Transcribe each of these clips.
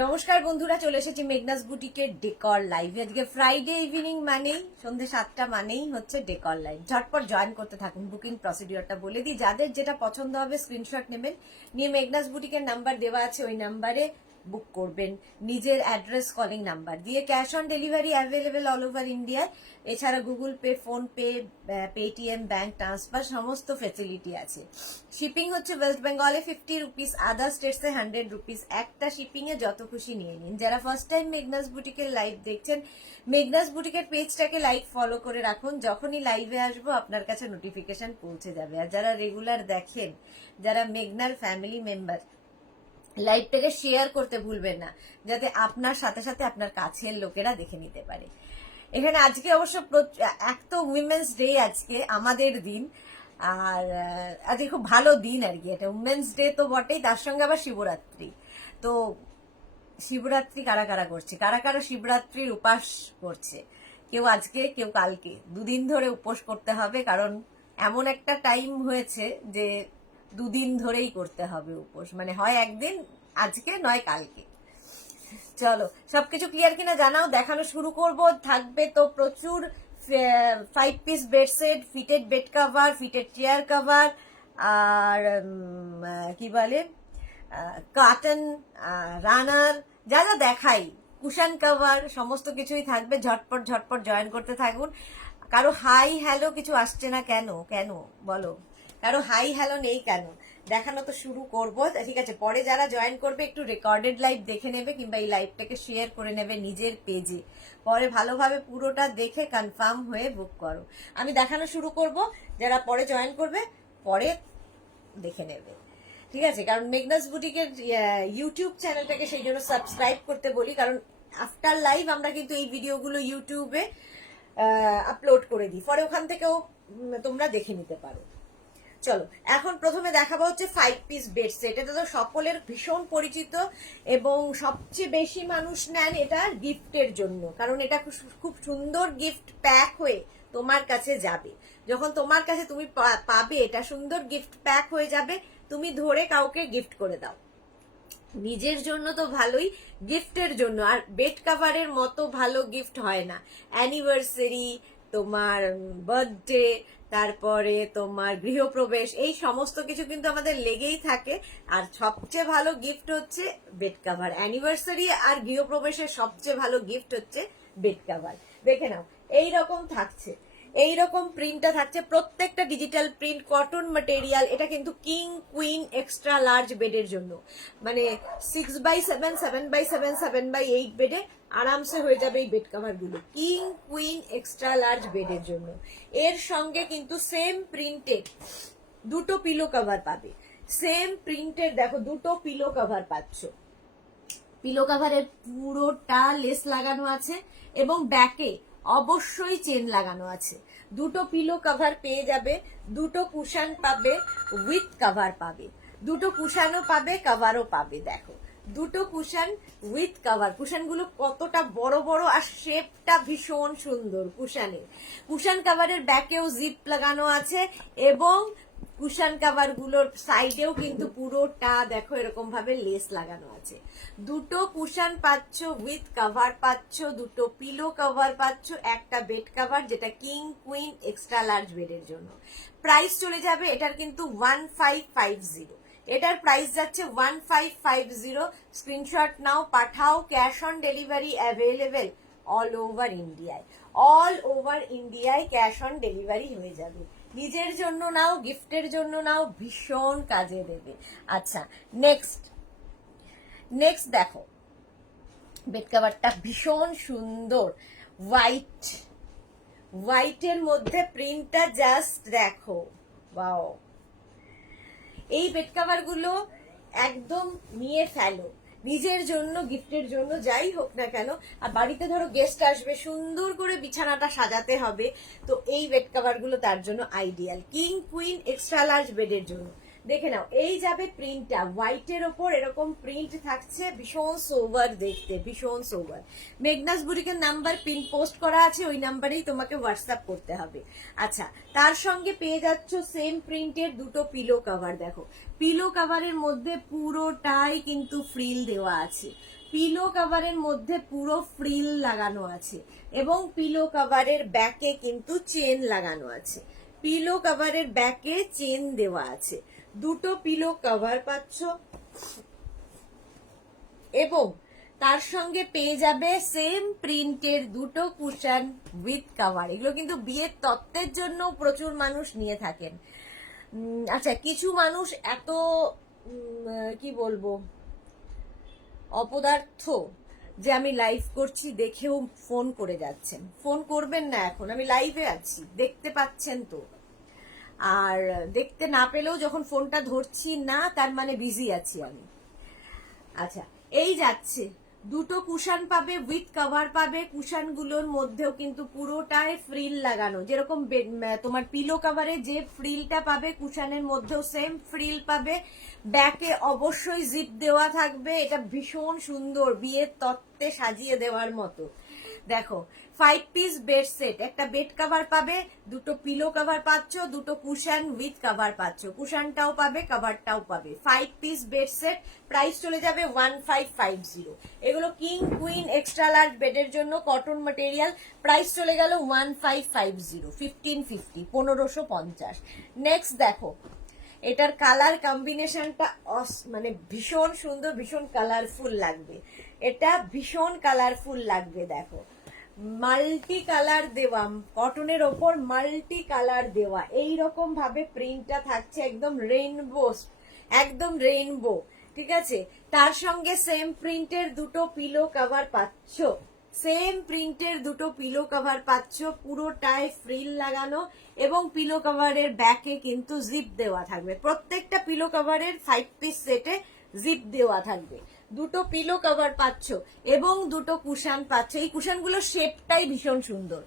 নমস্কার বন্ধুরা, চলে এসেছি মেঘনাস বুটিকের ডেকর লাইভে। আজকে ফ্রাইডে ইভিনিং মানেই সন্ধ্যে 7টা মানেই হচ্ছে ডেকর লাইভ। ঝটপট জয়েন করতে থাকুন। বুকিং প্রসিডিওরটা বলে দিই, যাদের যেটা পছন্দ হবে স্ক্রিনশট নেবেন, নিয়ে মেঘনাস বুটিকের নাম্বার দেওয়া আছে ওই নাম্বারে বুক করবেন। নিজের অ্যাড্রেস, কলিং নাম্বার দিয়ে। Cash on delivery available all over ইন্ডিয়ায়। এছাড়া Google pay, phone pay, Paytm, bank transfer সমস্ত ফেসিলিটি আছে। শিপিং হচ্ছে ওয়েস্ট বেঙ্গলে 50 রুপিস, আদার স্টেটসে 100 রুপিস। একটা শিপিং এ যত খুশি নিয়ে নিন। যারা ফার্স্ট টাইম মেঘনাস বুটিকের লাইভ দেখছেন, মেঘনাস বুটিকের পেজটাকে লাইক ফলো করে রাখুন। যখনই লাইভে আসবো আপনার কাছে নোটিফিকেশন পৌঁছে যাবে। আর যারা রেগুলার দেখেন, যারা মেঘনার ফ্যামিলি মেম্বার, লাইভটাকে শেয়ার করতে ভুলবেন না, যাতে আপনার সাথে সাথে আপনার কাছের লোকেরা দেখে নিতে পারে। এখানে আজকে অবশ্য এক তো উইমেন্স ডে, আজকে আমাদের দিন। আর আজকে খুব ভালো দিন আর কি, এটা উইমেন্স ডে তো বটেই, তার সঙ্গে আবার শিবরাত্রি। তো শিবরাত্রি কারা কারা করছে, কারা কারা শিবরাত্রির উপাস করছে, কেউ আজকে কেউ কালকে, দুদিন ধরে উপোস করতে হবে। কারণ এমন একটা টাইম হয়েছে যে দুদিন ধরেই করতে হবে উপোস, মানে হয় একদিন আজকে নয় কালকে। চলো সবকিছু ক্লিয়ার কিনা জানাও, দেখানো শুরু করব। থাকবে তো প্রচুর 5 piece bed set, fitted bed cover, fitted chair cover, আর কি বলে কার্টন, রানার, যা যা দেখাই, কুশন কভার, সমস্ত কিছুই থাকবে। ঝটপট ঝটপট জয়েন করতে থাকুন। কারো হাই হ্যালো কিছু আসছে না কেন? কেন বলো, কারো হাই হ্যালো নেই কেন? দেখানো তো শুরু করব। ঠিক আছে, পরে যারা জয়েন করবে একটু রেকর্ডেড লাইভ দেখে নেবে, কিংবা এই লাইভটাকে শেয়ার করে নেবে নিজের পেজে। পরে ভালোভাবে পুরোটা দেখে কনফার্ম হয়ে বুক করো। আমি দেখানো শুরু করব, যারা পরে জয়েন করবে পরে দেখে নেবে। ঠিক আছে, কারণ মেঘনাস বুটিকের ইউটিউব চ্যানেলটাকে সেই জন্য সাবস্ক্রাইব করতে বলি, কারণ আফটার লাইভ আমরা কিন্তু এই ভিডিওগুলো ইউটিউবে আপলোড করে দিই, পরে ওখান থেকেও তোমরা দেখে নিতে পারো। চলো এখন প্রথমে দেখাবো হচ্ছে 5 পিস বেড সেট। এটা তো সকলের ভীষণ পরিচিত এবং সবচেয়ে বেশি মানুষ নেন এটা গিফটের জন্য, কারণ এটা খুব সুন্দর গিফট প্যাক হয়ে তোমার কাছে যাবে। যখন তোমার কাছে তুমি পাবে, এটা সুন্দর গিফট প্যাক হয়ে যাবে, তুমি ধরে কাউকে গিফট করে দাও। নিজের জন্য তো ভালোই, গিফটের জন্য আর বেড কাভারের মতো ভালো গিফট হয় না। অ্যানিভার্সারি, তোমার বার্থডে, তারপরে তোমার গৃহপ্রবেশ, এই সমস্ত কিছু কিন্তু আমাদের লেগেই থাকে। আর সবচেয়ে ভালো গিফট হচ্ছে বেড কাভার। অ্যানিভার্সারি আর গৃহপ্রবেশের সবচেয়ে ভালো গিফট হচ্ছে বেড কাভার। দেখে নাও, এইরকম থাকছে, এইরকম প্রিন্টটা থাকছে, প্রত্যেকটা ডিজিটাল প্রিন্ট, কটন ম্যাটেরিয়াল। এটা কিন্তু কিং কুইন এক্সট্রা লার্জ বেডের জন্য, মানে 6x7, 7x7, 7x8 বেডে আরামসে হয়ে যাবে এই বেড কাভার গুলো, কিং কুইন এক্সট্রা লার্জ বেডের জন্য। এর সঙ্গে কিন্তু সেম প্রিন্টেড দুটো পিলো কভার পাবে। সেম প্রিন্টের দেখো দুটো পিলো কভার পাচ্ছ। পিলো কাভারের পুরোটা লেস লাগানো আছে এবং ব্যাকে অবশ্যই চেন লাগানো আছে। দুটো পিলো কভার পেয়ে যাবে, দুটো কুশন পাবে, উইথ কভার পাবে, দুটো কুশনও পাবে, কভারও পাবে। দেখো দুটো কুশন উইথ কভার। কুশন গুলো কতটা বড় বড় আর শেপটা ভীষণ সুন্দর কুশনের। কুশন কভারের ব্যাকেও জিপ লাগানো আছে এবং কুশন কাভার গুলোর সাইডেও কিন্তু পুরোটা দেখো এরকম ভাবে লেস লাগানো আছে। দুটো কুশন পাচ্ছ উইথ কভার পাচ্ছ, দুটো পিলো কভার পাচ্ছ, একটা বেড কভার যেটা কিং কুইন এক্সট্রা লার্জ বেডের জন্য। প্রাইস চলে যাবে এটার কিন্তু 1550। এটার প্রাইস যাচ্ছে 1550। Screenshot now, Pathao. Cash on delivery available all over ইন্ডিয়ায়। অল ওভার ইন্ডিয়ায় ক্যাশ অন ডেলিভারি হয়ে যাবে। নিজের জন্য নাও, গিফটের জন্য নাও, ভীষণ কাজে দেবে। আচ্ছা, নেক্সট দেখো, বেড কভারটা ভীষণ সুন্দর, হোয়াইটের মধ্যে প্রিন্টটা জাস্ট দেখো, ওয়াও। এই বেড কভার গুলো একদম নিয়ে ফেলো, নিজের জন্য, গিফটের জন্য, যাই হোক না কেন। আর বাড়িতে ধরো গেস্ট আসবে, সুন্দর করে বিছানাটা সাজাতে হবে, তো এই বেড কভার গুলো তার জন্য ideal, king queen extra large বেডের জন্য। দেখে নাও, এই যাবে প্রিন্টটা, হোয়াইটের ওপর এরকম প্রিন্ট থাকছে, ভীষণ সোভার দেখতে, ভীষণ সোভার। মেঘনাস বুটিকের নাম্বার পিন পোস্ট করা আছে, ওই নাম্বারেই তোমাকে হোয়াটসঅ্যাপ করতে হবে। আচ্ছা, তার সঙ্গে পেয়ে যাচ্ছ সেম প্রিন্টের দুটো পিলো কভার। দেখো পিলো কভারের মধ্যে পুরোটাই কিন্তু ফ্রিল দেওয়া আছে, পিলো কভারের মধ্যে পুরো ফ্রিল লাগানো আছে এবং পিলো কভারের ব্যাকে কিন্তু চেন লাগানো আছে। পিলো কভারের ব্যাকে চেন দেওয়া আছে। দুটো পিলো কভার পাচ্ছ এবং তার সঙ্গে পেয়ে যাবে সেম প্রিন্টের দুটো কুশন উইথ কভার। এগুলো কিন্তু বিয়ের তত্ত্বের জন্য প্রচুর মানুষ নিয়ে থাকেন। আচ্ছা, কিছু মানুষ এত কি বলবো অপদার্থ যে আমি লাইভ করছি দেখেও ফোন করে যাচ্ছেন। ফোন করবেন না, এখন আমি লাইভে আছি, দেখতে পাচ্ছেন তো। আর দেখতে না পেলেও যখন ফোনটা ধরছি না তার মানে বিজি আছি আমি। আচ্ছা, এই যাচ্ছে দুটো কুশন পাবে উইথ কভার পাবে। কুশন গুলোর মধ্যেও কিন্তু পুরোটাই ফ্রিল লাগানো, যেরকম তোমার পিলো কভারে যে ফ্রিলটা পাবে কুশনের মধ্যেও সেম ফ্রিল পাবে। ব্যাকে অবশ্যই জিপ দেওয়া থাকবে। এটা ভীষণ সুন্দর, বিয়ের তত্ত্বে সাজিয়ে দেওয়ার মতো। দেখো 5 পিস বেড সেট, একটা বেড কভার পাবে, দুটো পিলো কভার পাচ্ছ, দুটো কুশন উইথ কভার পাচ্ছ। কুশনটাও পাবে, কভারটাও পাবে। 5 পিস বেড সেট, প্রাইস চলে যাবে 1550। এগুলো কিং কুইন এক্সট্রা লার্জ বেডের জন্য কটন ম্যাটেরিয়াল। প্রাইস চলে গেল 1550, 1550, 1550। নেক্সট দেখো, এটার কালার কম্বিনেশনটা মানে ভীষণ সুন্দর, ভীষণ কালারফুল লাগবে। এটা ভীষণ কালারফুল লাগবে। দেখো মাল্টি কালার দেওয়া, কটনের ওপর মাল্টি কালার দেওয়া, এই রকম ভাবে প্রিন্টটা থাকছে, একদম রেইনবো, একদম রেইনবো। ঠিক আছে, তার সঙ্গে সেম প্রিন্টের দুটো পিলো কভার পাচ্ছ, সেম প্রিন্টের দুটো পিলো কভার পাচ্ছ, পুরোটাই ফ্রিল লাগানো এবং পিলো কভারের ব্যাকে কিন্তু জিপ দেওয়া থাকবে। প্রত্যেকটা পিলো কভারের 5 পিস সেটে জিপ দেওয়া থাকবে। দুটো পিলো কভার পাচ্ছ এবং দুটো কুশন পাচ্ছ। এই কুশনগুলোর শেপটাই ভীষণ সুন্দর।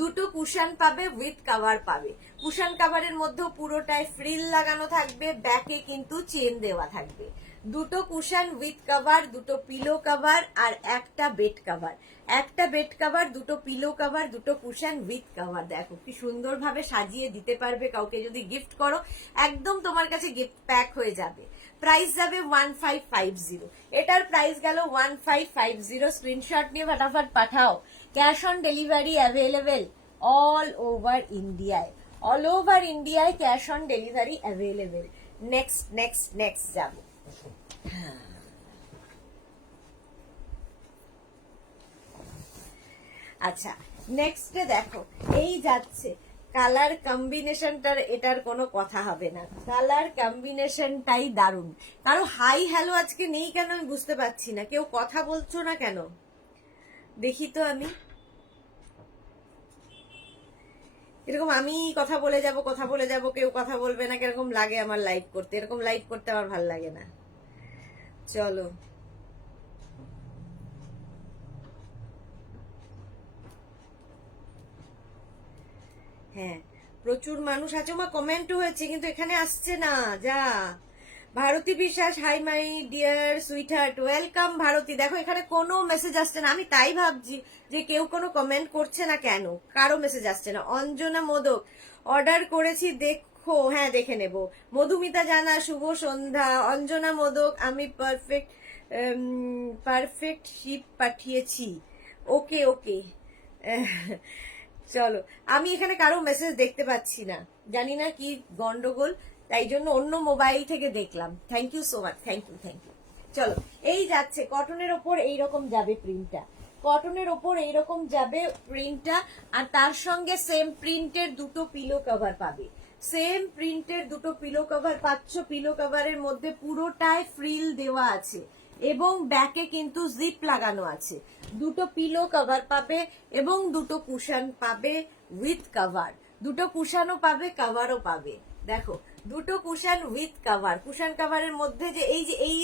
দুটো কুশন পাবে উইথ কভার পাবে। কুশন কভারের মধ্যে পুরোটাই ফ্রিল লাগানো থাকবে, ব্যাকে কিন্তু চেন দেওয়া থাকবে। দুটো কুশন উইথ কভার, দুটো পিলো কভার আর একটা বেড কভার। একটা বেড কভার, দুটো পিলো কভার, দুটো কুশন উইথ কভার। দেখো কি সুন্দরভাবে সাজিয়ে দিতে পারবে কাউকে যদি গিফট করো, একদম তোমার কাছে গিফট প্যাক হয়ে যাবে। প্রাইস যাবে 1550। এটার প্রাইস গেল 1550। স্ক্রিনশট নিয়ে ফটাফট পাঠাও। Cash on delivery available all over ইন্ডিয়ায়। অল ওভার ইন্ডিয়ায় cash on delivery available. Next next next যাবো। আচ্ছা, নেক্সটে দেখো, এই যাচ্ছে কালার কম্বিনেশনটার, এটার কোনো কথা হবে না। কালার কম্বিনেশনটাই দারুণ। কারো হাই হ্যালো আজকে নেই কেন আমি বুঝতে পারছি না। কেউ কথা বলছো না কেন দেখি তো আমি। এরকম আমি কথা বলে যাব, কথা বলে যাব, কেউ কথা বলবে না, কিরকম লাগে আমার লাইভ করতে। এরকম লাইভ করতে আমার ভাল লাগে না। চলো, হ্যাঁ প্রচুর মানুষ আছে। মা কমেন্টও হয়েছে কিন্তু এখানে আসছে না। যা Bharati Biswas, hi my dear sweetheart, welcome Bharati. দেখো এখানে কোনো মেসেজ আসছে না, আমি তাই ভাবছি যে কেউ কোনো কমেন্ট করছে না কেন, কারো মেসেজ আসছে না। অঞ্জনা মোদক, অর্ডার করেছি দেখো, হ্যাঁ দেখে নেব। মধুমিতা জানা, শুভ সন্ধ্যা। অঞ্জনা মোদক, আমি পারফেক্ট পারফেক্ট শিপ পাঠিয়েছি। ওকে ওকে, চলো, আমি এখানে কারো মেসেজ দেখতে পাচ্ছি না, জানি না কি গন্ডগোল, তাই জন্য অন্য মোবাইল থেকে দেখলাম। Thank you so much, thank you thank you. চলো, এই যাচ্ছে কটনের ওপর এইরকম যাবে প্রিন্টটা, কটনের ওপর এইরকম যাবে প্রিন্টটা। আর তার সঙ্গে সেম প্রিন্টের দুটো পিলো কভার পাবে, সেম প্রিন্টের দুটো পিলো কভার পাচ্ছ। পিলো কভারের মধ্যে পুরোটাই ফ্রিল দেওয়া আছে এবং ব্যাকে কিন্তু জিপ লাগানো আছে। দুটো পিলো কভার পাবে এবং দুটো কুশন পাবে উইথ কভার। দুটো কুশনও পাবে, কভারও পাবে। দেখো দুটো কুশন উইথ কভার। কুশন কভারের মধ্যে যে এই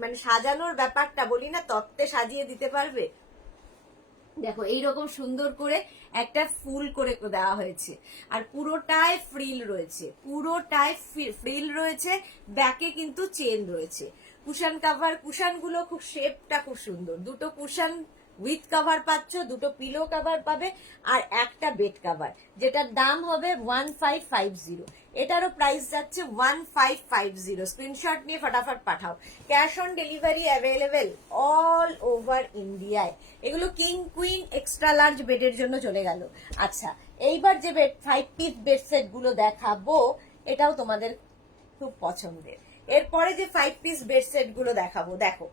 মানে সাজানোর ব্যাপারটা বলি না, তত্ত্বে সাজিয়ে দিতে পারবে। দেখো এইরকম সুন্দর করে একটা ফুল করে দেওয়া হয়েছে আর পুরোটাই ফ্রিল রয়েছে, পুরোটাই ফ্রিল রয়েছে। ব্যাকে কিন্তু চেন রয়েছে। কুশন কভার, কুশন গুলো খুব শেপটা খুব সুন্দর। দুটো কুশন উইথ কাভার পাচ্ছ, দুটো পিলো কাভার পাবে আর একটা বেড কাভার, যেটার দাম হবে 1550। এটারও প্রাইস যাচ্ছে 1550। স্ক্রিনশট নিয়ে ফটাফট পাঠাও। Cash on delivery available all over ইন্ডিয়ায়। এগুলো কিং কুইন এক্সট্রা লার্জ বেডের জন্য চলে গেল। আচ্ছা, এইবার যে বেড 5 পিস বেড সেট গুলো দেখাবো, এটাও তোমাদের খুব পছন্দের। এরপরে যে 5 পিস বেড সেট গুলো দেখাবো, দেখো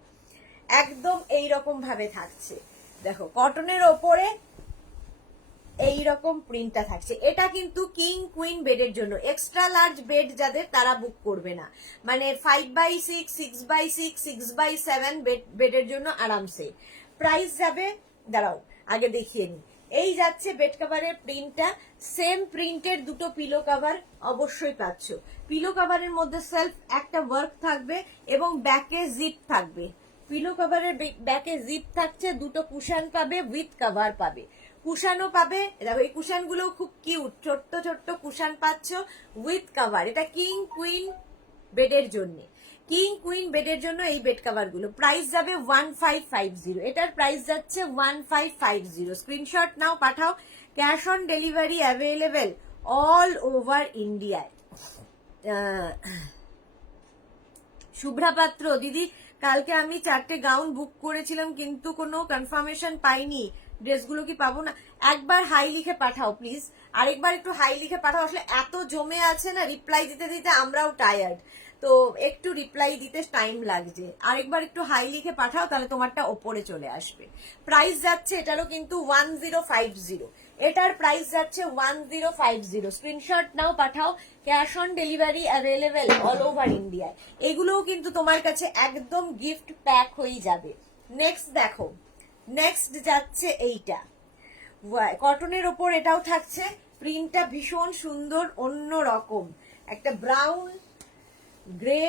একদম এইরকম ভাবে থাকছে। দেখো কটনের ওপরে এইরকম প্রিন্টটা থাকছে। এটা কিন্তু কিং কুইন বেডের জন্য, এক্সট্রা লার্জ বেড যাদের তারা বুক করবে না, মানে 5x6, 6x6, 6x7 বেডের জন্য আরামসে। প্রাইস যাবে, দাঁড়াও আগে দেখিয়ে নি। এই যাচ্ছে বেড কাভারের প্রিন্টটা, সেম প্রিন্টের দুটো পিলো কাভার অবশ্যই পাচ্ছ। পিলো কাভারের মধ্যে সেলফ একটা ওয়ার্ক থাকবে এবং ব্যাকে জিপ থাকবে। পিলো কাভারের ব্যাকে জিপ থাকছে, দুটো কুশন পাবে, উইথ কাভার পাবে, কুশানও পাবে। দেখো এই কুশান গুলো খুব কিউট, ছোট্ট ছোট্ট কুশান পাচ্ছ উইথ কাভার। এটা কিং কুইন বেডের জন্য, কিং কুইন বেডের জন্য এই বেড কাভার গুলো। প্রাইস যাবে 1550। এটার প্রাইস যাচ্ছে 1550। Screenshot now, Pathao. Cash on delivery available all over ইন্ডিয়ায়। শুভ্রা পাত্র দিদি, কালকে আমি 4টে গাউন বুক করেছিলাম কিন্তু কোনো কনফার্মেশন পাইনি, ড্রেসগুলো কি পাবো না? একবার হাই লিখে পাঠাও প্লিজ, আরেকবার একটু হাই লিখে পাঠাও। আসলে এত জমে আছে না, রিপ্লাই দিতে দিতে আমরাও টায়ার্ড, তো একটু রিপ্লাই দিতে টাইম লাগছে। আরেকবার একটু হাই লিখে পাঠাও, তাহলে তোমারটা ওপরে চলে আসবে। প্রাইস যাচ্ছে এটারও কিন্তু 1050। এটার প্রাইস যাচ্ছে 1050। Screenshot now, Pathao. Cash on delivery available all over ইন্ডিয়ায়। এগুলোও কিন্তু তোমার কাছে একদম গিফট প্যাক হয়ে যাবে। নেক্সট দেখো, নেক্সট যাচ্ছে এইটা কটনের ওপর, এটাও থাকছে। প্রিন্টটা ভীষণ সুন্দর, অন্য রকম একটা ব্রাউন, গ্রে,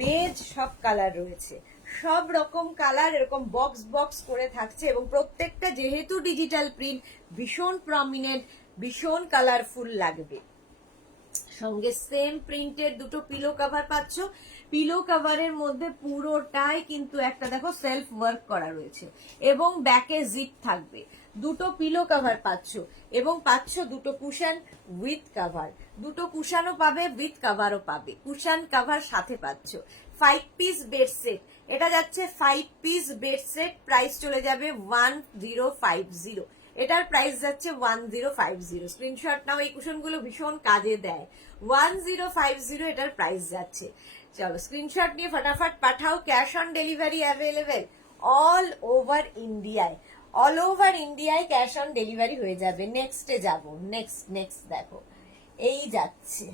বেজ সব কালার রয়েছে, সব রকম কালার এরকম বক্স বক্স করে থাকছে। এবং প্রত্যেকটা যেহেতু ডিজিটাল প্রিন্ট, ভীষণ প্রমিনেন্ট, ভীষণ কালারফুল লাগবে। সঙ্গে সেম প্রিন্টের দুটো পিলো কাভার পাচ্ছ। পিলো কাভারের মধ্যে পুরোটাই কিন্তু একটা দেখো সেলফ ওয়ার্ক করা রয়েছে এবং ব্যাকে জিপ থাকবে। দুটো পিলো কাভার পাচ্ছ এবং পাচ্ছ দুটো কুশন উইথ কাভার। দুটো কুশানও পাবে, উইথ কাভারও পাবে, কুশান কাভার সাথে পাচ্ছ। 5 পিস বেড সেট, এটা যাচ্ছে 5 পিস বেড সেট। প্রাইস চলে যাবে 1050। এটার প্রাইস যাচ্ছে 1050। স্ক্রিনশট নাও, এই কুশন গুলো ভীষণ কাজে দেয়। 1050 এটার প্রাইস যাচ্ছে। চলো স্ক্রিনশট নিয়ে ফটাফট পাঠাও। Cash on delivery available all over ইন্ডিয়ায়। অল ওভার ইন্ডিয়ায় ক্যাশ অন ডেলিভারি হয়ে যাবে। নেক্সটে যাব, নেক্সট দেখো এই যাচ্ছে।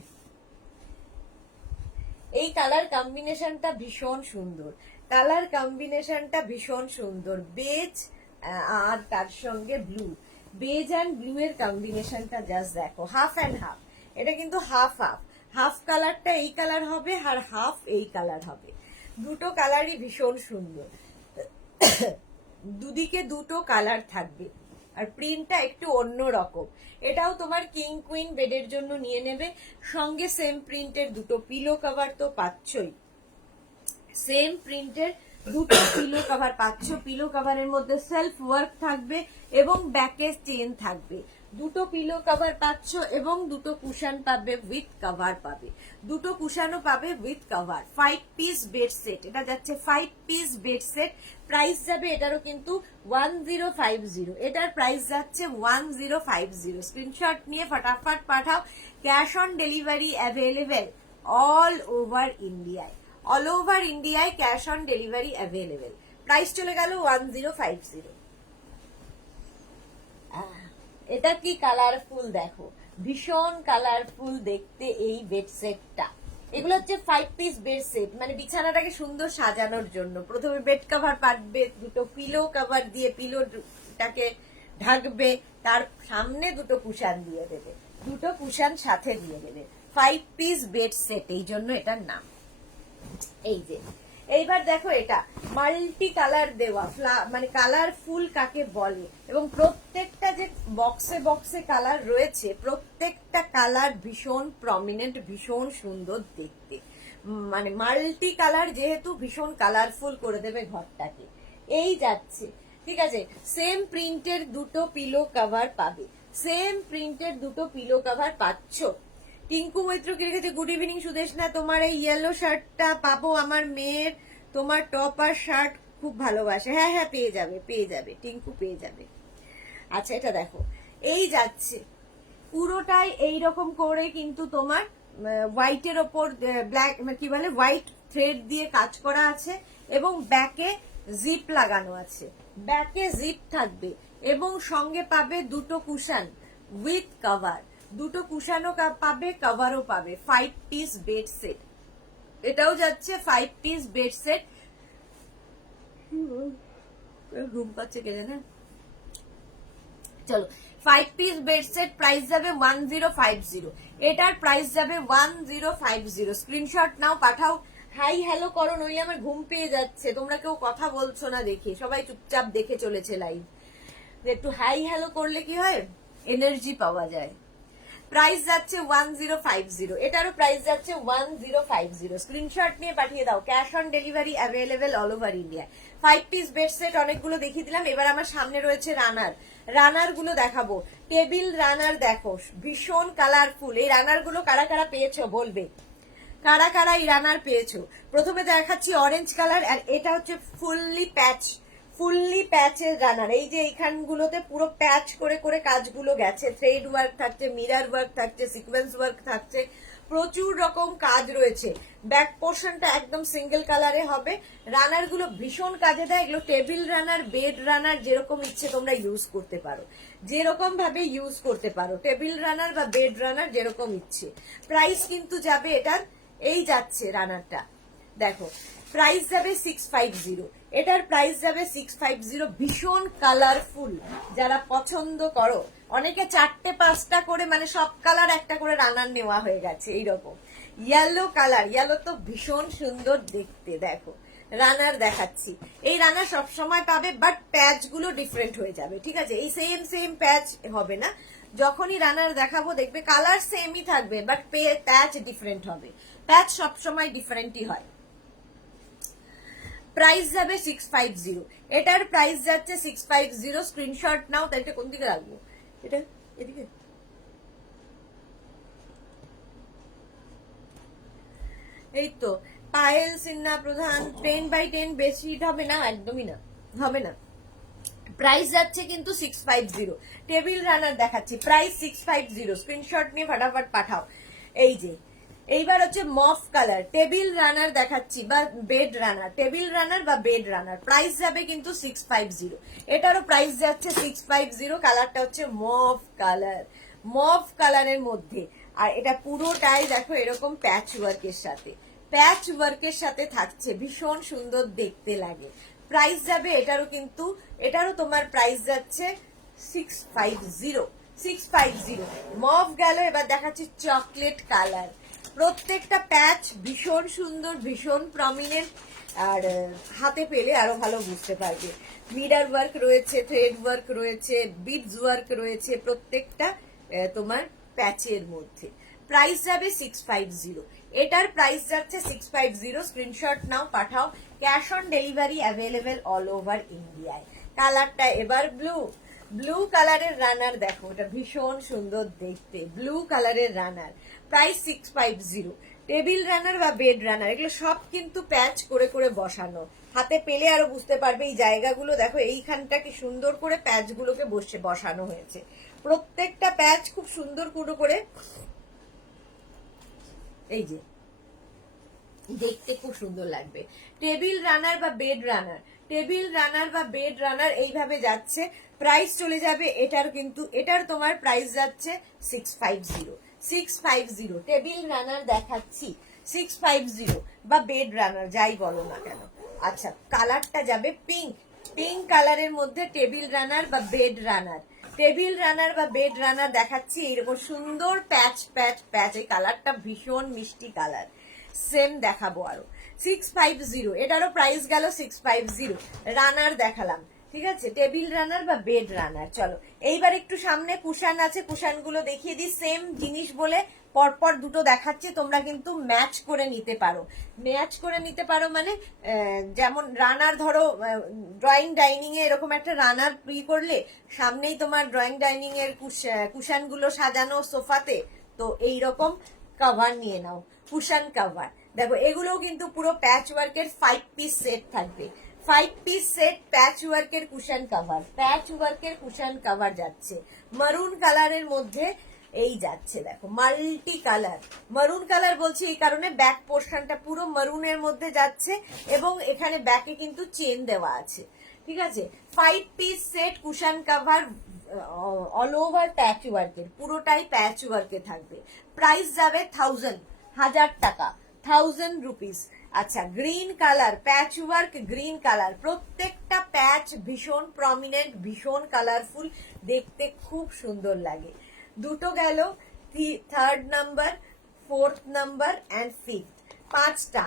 এই কালার কম্বিনেশনটা ভীষণ সুন্দর, কালার কম্বিনেশনটা ভীষণ সুন্দর। বেজ আর তার সঙ্গে ব্লু, বেজ অ্যান্ড ব্লু এর কম্বিনেশনটা জাস্ট দেখো, হাফ অ্যান্ড হাফ। এটা কিন্তু হাফ হাফ, হাফ কালারটা এই কালার হবে আর হাফ এই কালার হবে। দুটো কালারই ভীষণ সুন্দর, দুদিকে দুটো কালার থাকবে আর প্রিন্টটা একটু অন্য রকম। এটাও তোমার কিং কুইন বেডের জন্য নিয়ে নেবে। সঙ্গে সেম প্রিন্টের দুটো পিলো কভার তো পাচ্ছই, সেম প্রিন্টের দুটো পিলো কভার পাচ্ছ। পিলো কভারের মধ্যে সেলফ ওয়ার্ক থাকবে এবং ব্যাকে চেন থাকবে। দুটো পিলো কভার পাচ্ছ এবং দুটো কুশন পাবে, উইথ কভার পাবে, দুটো কুশনও পাবে with cover. 5 piece bed set, এটা যাচ্ছে 5 পিস বেড সেট। প্রাইস যাবে এটারও কিন্তু 1050। এটার প্রাইস যাচ্ছে 1050। স্ক্রিনশট নিয়ে ফটাফট পাঠাও। Cash on delivery available all over ইন্ডিয়ায়। অল ওভার ইন্ডিয়ায় cash on delivery available. Price চলে গেল 1050। এটা কি কালারফুল দেখো, ভীষণ কালারফুল দেখতে এই বেড সেটটা। এগুলো হচ্ছে 5 পিস বেড সেট, মানে বিছানাটাকে সুন্দর সাজানোর জন্য। প্রথমে বেড কভার পাতবে, দুটো পিলো কভার দিয়ে পিলোটাকে ঢাকবে, তার সামনে দুটো কুশান দিয়ে দেবে, দুটো কুশান সাথে দিয়ে দেবে। 5 পিস বেড সেট, এই জন্য এটার নাম। এই যে এইবার দেখো, এটা মাল্টি কালার দেওয়া, মানে কালারফুল কাকে বলে, এবং প্রত্যেকটা যে বক্সে বক্সে কালার রয়েছে, প্রত্যেকটা কালার ভীষণ প্রমিনেন্ট, ভীষণ সুন্দর দেখতে। মানে মাল্টি কালার যেহেতু, ভীষণ কালারফুল করে দেবে ঘরটাকে। এই যাচ্ছে ঠিক আছে, সেম প্রিন্টের দুটো পিলো কভার পাবে, সেম প্রিন্টের দুটো পিলো কভার পাচ্ছ। টিঙ্কু মৈত্র কি লিখেছে, গুড ইভিনিং সুদেশনা, তোমার এই ইয়েলো শার্টটা পাবো, আমার মেয়ের তোমার টপ আর শার্ট খুব ভালোবাসে। হ্যাঁ হ্যাঁ, পেয়ে যাবে পেয়ে যাবে টিঙ্কু, পেয়ে যাবে। আচ্ছা এটা দেখো, এই যাচ্ছে পুরোটাই এইরকম করে কিন্তু তোমার হোয়াইটের ওপর ব্ল্যাক কি বলে হোয়াইট থ্রেড দিয়ে কাজ করা আছে এবং ব্যাকে জিপ লাগানো আছে, ব্যাকে জিপ থাকবে এবং সঙ্গে পাবে দুটো কুশন উইথ কভার, দুটো কুশনও পাবে, কভারও পাবে। 5 পিস বেড সেট, এটাও যাচ্ছে 5 পিস বেড সেট। ঘুম পাচ্ছে কে জানে। চলো, 5 পিস বেড সেট, প্রাইস যাবে 1050, এটার প্রাইস যাবে 1050। স্ক্রিনশট নাও, পাঠাও, হাই হ্যালো করো, নইলে আমার ঘুম পেয়ে যাচ্ছে। তোমরা কেউ কথা বলছো না দেখে, সবাই চুপচাপ দেখে চলেছে লাইভ। একটু হাই হ্যালো করলে কি হয়, এনার্জি পাওয়া যায়। প্রাইস যাচ্ছে 1050, এটারও প্রাইস যাচ্ছে 1050। স্ক্রিনশট নিয়ে পাঠিয়ে দাও, cash on delivery available all over India. 5 piece bed set অনেকগুলো দেখিয়ে দিলাম, এবার আমার সামনে রয়েছে রানার। রানার গুলো দেখাবো, টেবিল রানার দেখো, ভীষণ কালারফুল। এই রানার গুলো কারা কারা পেয়েছো বলবে, কারা কারা এই রানার পেয়েছো। প্রথমে দেখাচ্ছি অরেঞ্জ কালার, আর এটা হচ্ছে ফুললি প্যাচ, ফুললি প্যাচের রানার। এই যে এইখানগুলোতে পুরো প্যাচ করে করে কাজগুলো গেছে, থ্রেড ওয়ার্ক থাকছে, মিরার ওয়ার্ক থাকছে, সিকোয়েন্স ওয়ার্ক থাকছে, প্রচুর রকম কাজ রয়েছে। ব্যাক পোর্শনটা একদম সিঙ্গেল কালারে হবে। রানার গুলো ভীষণ কাজে দেয়, এগুলো টেবিল রানার, বেড রানার, যেরকম ইচ্ছে তোমরা ইউজ করতে পারো, যেরকম ভাবে ইউজ করতে পারো, টেবিল রানার বা বেড রানার যেরকম ইচ্ছে। প্রাইস কিন্তু যাবে এটার, এই যাচ্ছে রানারটা দেখো, প্রাইস যাবে 650, এটার প্রাইস যাবে 650। ভীষণ কালারফুল, যারা পছন্দ করো, অনেকে 4টে-5টা করে মানে সব কালার একটা করে রানার নেওয়া হয়ে গেছে। এইরকম ইয়েলো কালার, ইয়েলো তো ভীষণ সুন্দর দেখতে। দেখো রানার দেখাচ্ছি, এই রানার সবসময় পাবে, বাট প্যাচ গুলো ডিফারেন্ট হয়ে যাবে, ঠিক আছে, এই সেম সেম প্যাচ হবে না। যখনই রানার দেখাবো দেখবে কালার সেমই থাকবে, বাট প্যাচ ডিফারেন্ট হবে, প্যাচ সবসময় ডিফারেন্টই হয়। প্রাইস যাবে 650, এটার প্রাইস যাচ্ছে 650। স্ক্রিনশট নাও, তাই এটা কোন দিকে রাখবো, এটা এদিকে, এই তো। পায়েল সিনহা প্রধান, 10x10 বেশি হবে না, একদমই না, হবে না। প্রাইস যাচ্ছে কিন্তু 650। টেবিল রানার দেখাচ্ছি, প্রাইস 650। স্ক্রিনশট নিয়ে ফটাফট পাঠাও। এই যে এইবার হচ্ছে মফ কালার টেবিল রানার দেখাচ্ছি, বা বেড রানার, টেবিল রানার বা বেড রানার, প্রাইস যাবে কিন্তু 650। এটারও প্রাইস যাচ্ছে 650। কালারটা হচ্ছে মফ কালার, মফ কালারের মধ্যে, আর এটা পুরোটাই দেখো এরকম প্যাচ ওয়ার্কের সাথে, প্যাচ ওয়ার্কের সাথে থাকছে, ভীষণ সুন্দর দেখতে লাগে। প্রাইস যাবে এটারও কিন্তু, এটারও তোমার প্রাইস যাচ্ছে 650, 650। মফ গেল, এবার দেখাচ্ছি চকলেট কালার। প্রত্যেকটা প্যাচ ভীষণ সুন্দর, ভীষণ প্রমিনেন্ট, আর হাতে পেলে আরো ভালো বুঝতে পারবে। মিরার ওয়ার্ক রয়েছে, থ্রেড ওয়ার্ক রয়েছে, বিডস ওয়ার্ক রয়েছে, প্রত্যেকটা তোমার প্যাচের মধ্যে। প্রাইস যাবে 650, এটার প্রাইস যাচ্ছে 650। Screenshot now, Pathao, cash on delivery available all over ইন্ডিয়ায়। কালারটা এবার ব্লু, ব্লু কালারের রানার দেখো, এটা ভীষণ সুন্দর দেখতে, ব্লু কালারের রানার, প্রাইস 650। টেবিল রানার বা বেড রানার, এগুলো সব কিন্তু প্যাচ করে করে বসানো, হাতে পেলে আরো বুঝতে পারবে। এই জায়গাগুলো দেখো, এইখানটা কি সুন্দর করে প্যাচ গুলোকে বসানো হয়েছে, প্রত্যেকটা প্যাচ খুব সুন্দর করে, এই যে দেখতে খুব সুন্দর লাগবে। টেবিল রানার বা বেড রানার, টেবিল রানার বা বেড রানার এইভাবে যাচ্ছে। প্রাইস চলে যাবে এটার কিন্তু, এটার তোমার প্রাইস যাচ্ছে 650, 650। টেবিল রানার দেখাচ্ছি 650 বা বেড রানার যাই বলো না কেন। আচ্ছা, কালারটা যাবে পিঙ্ক, পিঙ্ক কালারের মধ্যে টেবিল রানার বা বেড রানার, টেবিল রানার বা বেড রানার দেখাচ্ছি। এরকম সুন্দর প্যাচ প্যাচ প্যাচ, এই কালারটা ভীষণ মিষ্টি কালার। সেম দেখাবো আরো 650, এটারও প্রাইস গেল 650। রানার দেখালাম, ঠিক আছে, টেবিল রানার বা বেড রানার। চলো এইবার একটু সামনে কুশান আছে, কুশান গুলো দেখিয়ে দিই। সেম জিনিস বলে পরপর দুটো দেখাচ্ছি, তোমরা কিন্তু ম্যাচ করে নিতে পারো। ম্যাচ করে নিতে পারো মানে যেমন রানার ধরো ড্রয়িং ডাইনিং এ এরকম একটা রানার করলে সামনেই তোমার ড্রয়িং ডাইনিং এর কুশন গুলো সাজানো সোফাতে, তো এইরকম কভার নিয়ে নাও, কুশন কভার। দেখো এগুলোও কিন্তু পুরো প্যাচ ওয়ার্কের 5 পিস সেট থাকবে, 5 পিস সেট প্যাচ ওয়ার্কের কুশন কভার, প্যাচ ওয়ার্কের কুশন কভার যাচ্ছে মারুন কালারের মধ্যে। এই যাচ্ছে দেখো মাল্টি কালার, মারুন কালার বলছি এই কারণে ব্যাক পোর্শনটা পুরো মারুনের মধ্যে যাচ্ছে এবং এখানে ব্যাকে কিন্তু চেন দেওয়া আছে, ঠিক আছে। 5 piece set cushion cover all over patch ওয়ার্কের, পুরোটাই প্যাচ ওয়ার্কে থাকবে। প্রাইস যাবে 1000 টাকা, 1000 রুপিস। আচ্ছা গ্রিন কালার, প্যাচ ওয়ার্ক গ্রিন কালার, প্রত্যেকটা প্যাচ ভীষণ প্রমিনেন্ট, ভীষণ কালারফুল, দেখতে খুব সুন্দর লাগে। দুটো গেল, 3rd number, 4th number and 5th, 5টা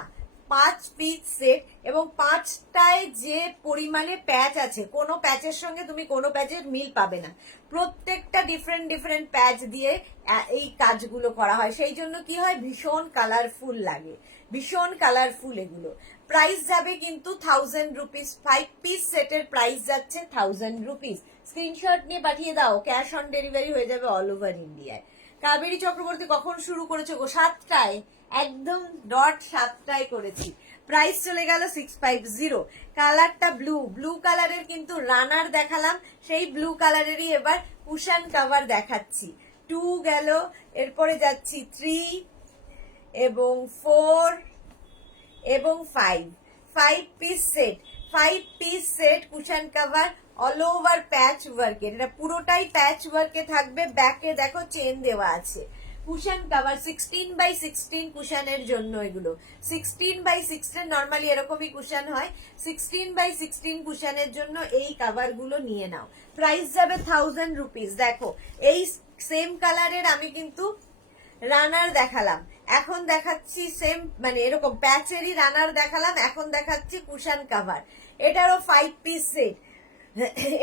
5 পিস সেট এবং 5টায় যে পরিমাণে প্যাচ আছে, কোনো প্যাচের সঙ্গে তুমি কোনো প্যাচের মিল পাবে না, প্রত্যেকটা ডিফারেন্ট ডিফারেন্ট প্যাচ দিয়ে এই কাজগুলো করা হয়, সেই জন্য কি হয় ভীষণ কালারফুল লাগে, ভীষণ কালারফুল এগুলো। প্রাইস যাবে কিন্তু 1000 রুপিস, 5 পিস সেটের প্রাইস যাচ্ছে 1000 রুপিস। স্ক্রিনশট নিয়ে পাঠিয়ে দাও, ক্যাশ অন ডেলিভারি হয়ে যাবে অল ওভার ইন্ডিয়ায়। কাবেরী চক্রবর্তী কখন শুরু করেছো গো? 7টায়, একদম ডট 7টায় করেছি। প্রাইস চলে গেল 650। কালারটা ব্লু, ব্লু কালারের কিন্তু রানার দেখালাম, সেই ব্লু কালারেরই এবার কুশন কভার দেখাচ্ছি। 2 গেল, এরপরে যাচ্ছি 3 এবং 4 এবং 5, 5 piece set, 5 piece set cushion cover all over patch ওয়ার্কের, এটা পুরোটাই প্যাচ ওয়ার্কে থাকবে, ব্যাকে দেখো চেন দেওয়া আছে। কুশন কভার 16x16 কুশনের জন্য, এগুলো 16x16 নর্মালি এরকমই কুশন হয়, 16x16 কুশনের জন্য এই কভার গুলো নিয়ে নাও। প্রাইস যাবে 1000 রুপিস। দেখো এই সেম কালারের আমি কিন্তু রানার দেখালাম, এখন দেখাচ্ছি সেম মানে এরকম প্যাচেরই রানার দেখালাম, এখন দেখাচ্ছি কুশন কভার, এটারও 5 পিস সেট,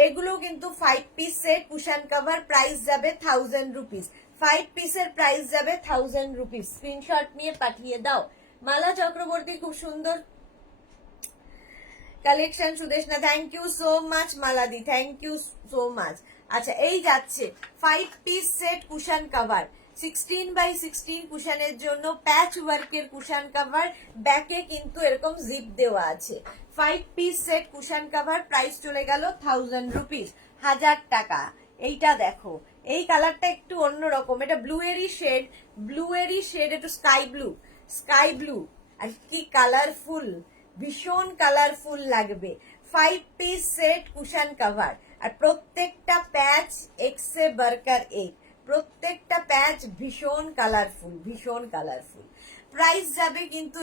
এগুলো কিন্তু 5 piece set cushion cover, price যাবে 1000 রুপিস। 5 পিসের প্রাইস যাবে 1000 রুপিস। স্ক্রিনশট নিয়ে পাঠিয়ে দাও। মালা চক্রবর্তী খুব সুন্দর collection, Sudeshna thank you so much, মালাদি থ্যাংক ইউ সো মাচ। আচ্ছা এই যাচ্ছে 5 piece set cushion cover, 16x16 কুশনের জন্য প্যাচ ওয়ার্কের কুশন কভার, ব্যাকে কিন্তু এরকম জিপ দেওয়া আছে। 5 piece set cushion cover, price চলে গেল 1000 রুপিস, 1000 টাকা। এইটা দেখো, এই কালারটা একটু অন্যরকম, এটা ব্লুয়েরি শেড, ব্লুয়েরি শেড, একটু স্কাই ব্লু, স্কাই ব্লু, আর কি কালারফুল, ভীষণ কালারফুল লাগবে। 5 পিস সেট কুশন কভার, আর প্রত্যেকটা প্যাচ এক্সে বার্কার এক, প্রত্যেকটা প্যাচ ভীষণ কালারফুল, ভীষণ কালারফুল। প্রাইস যাবে কিন্তু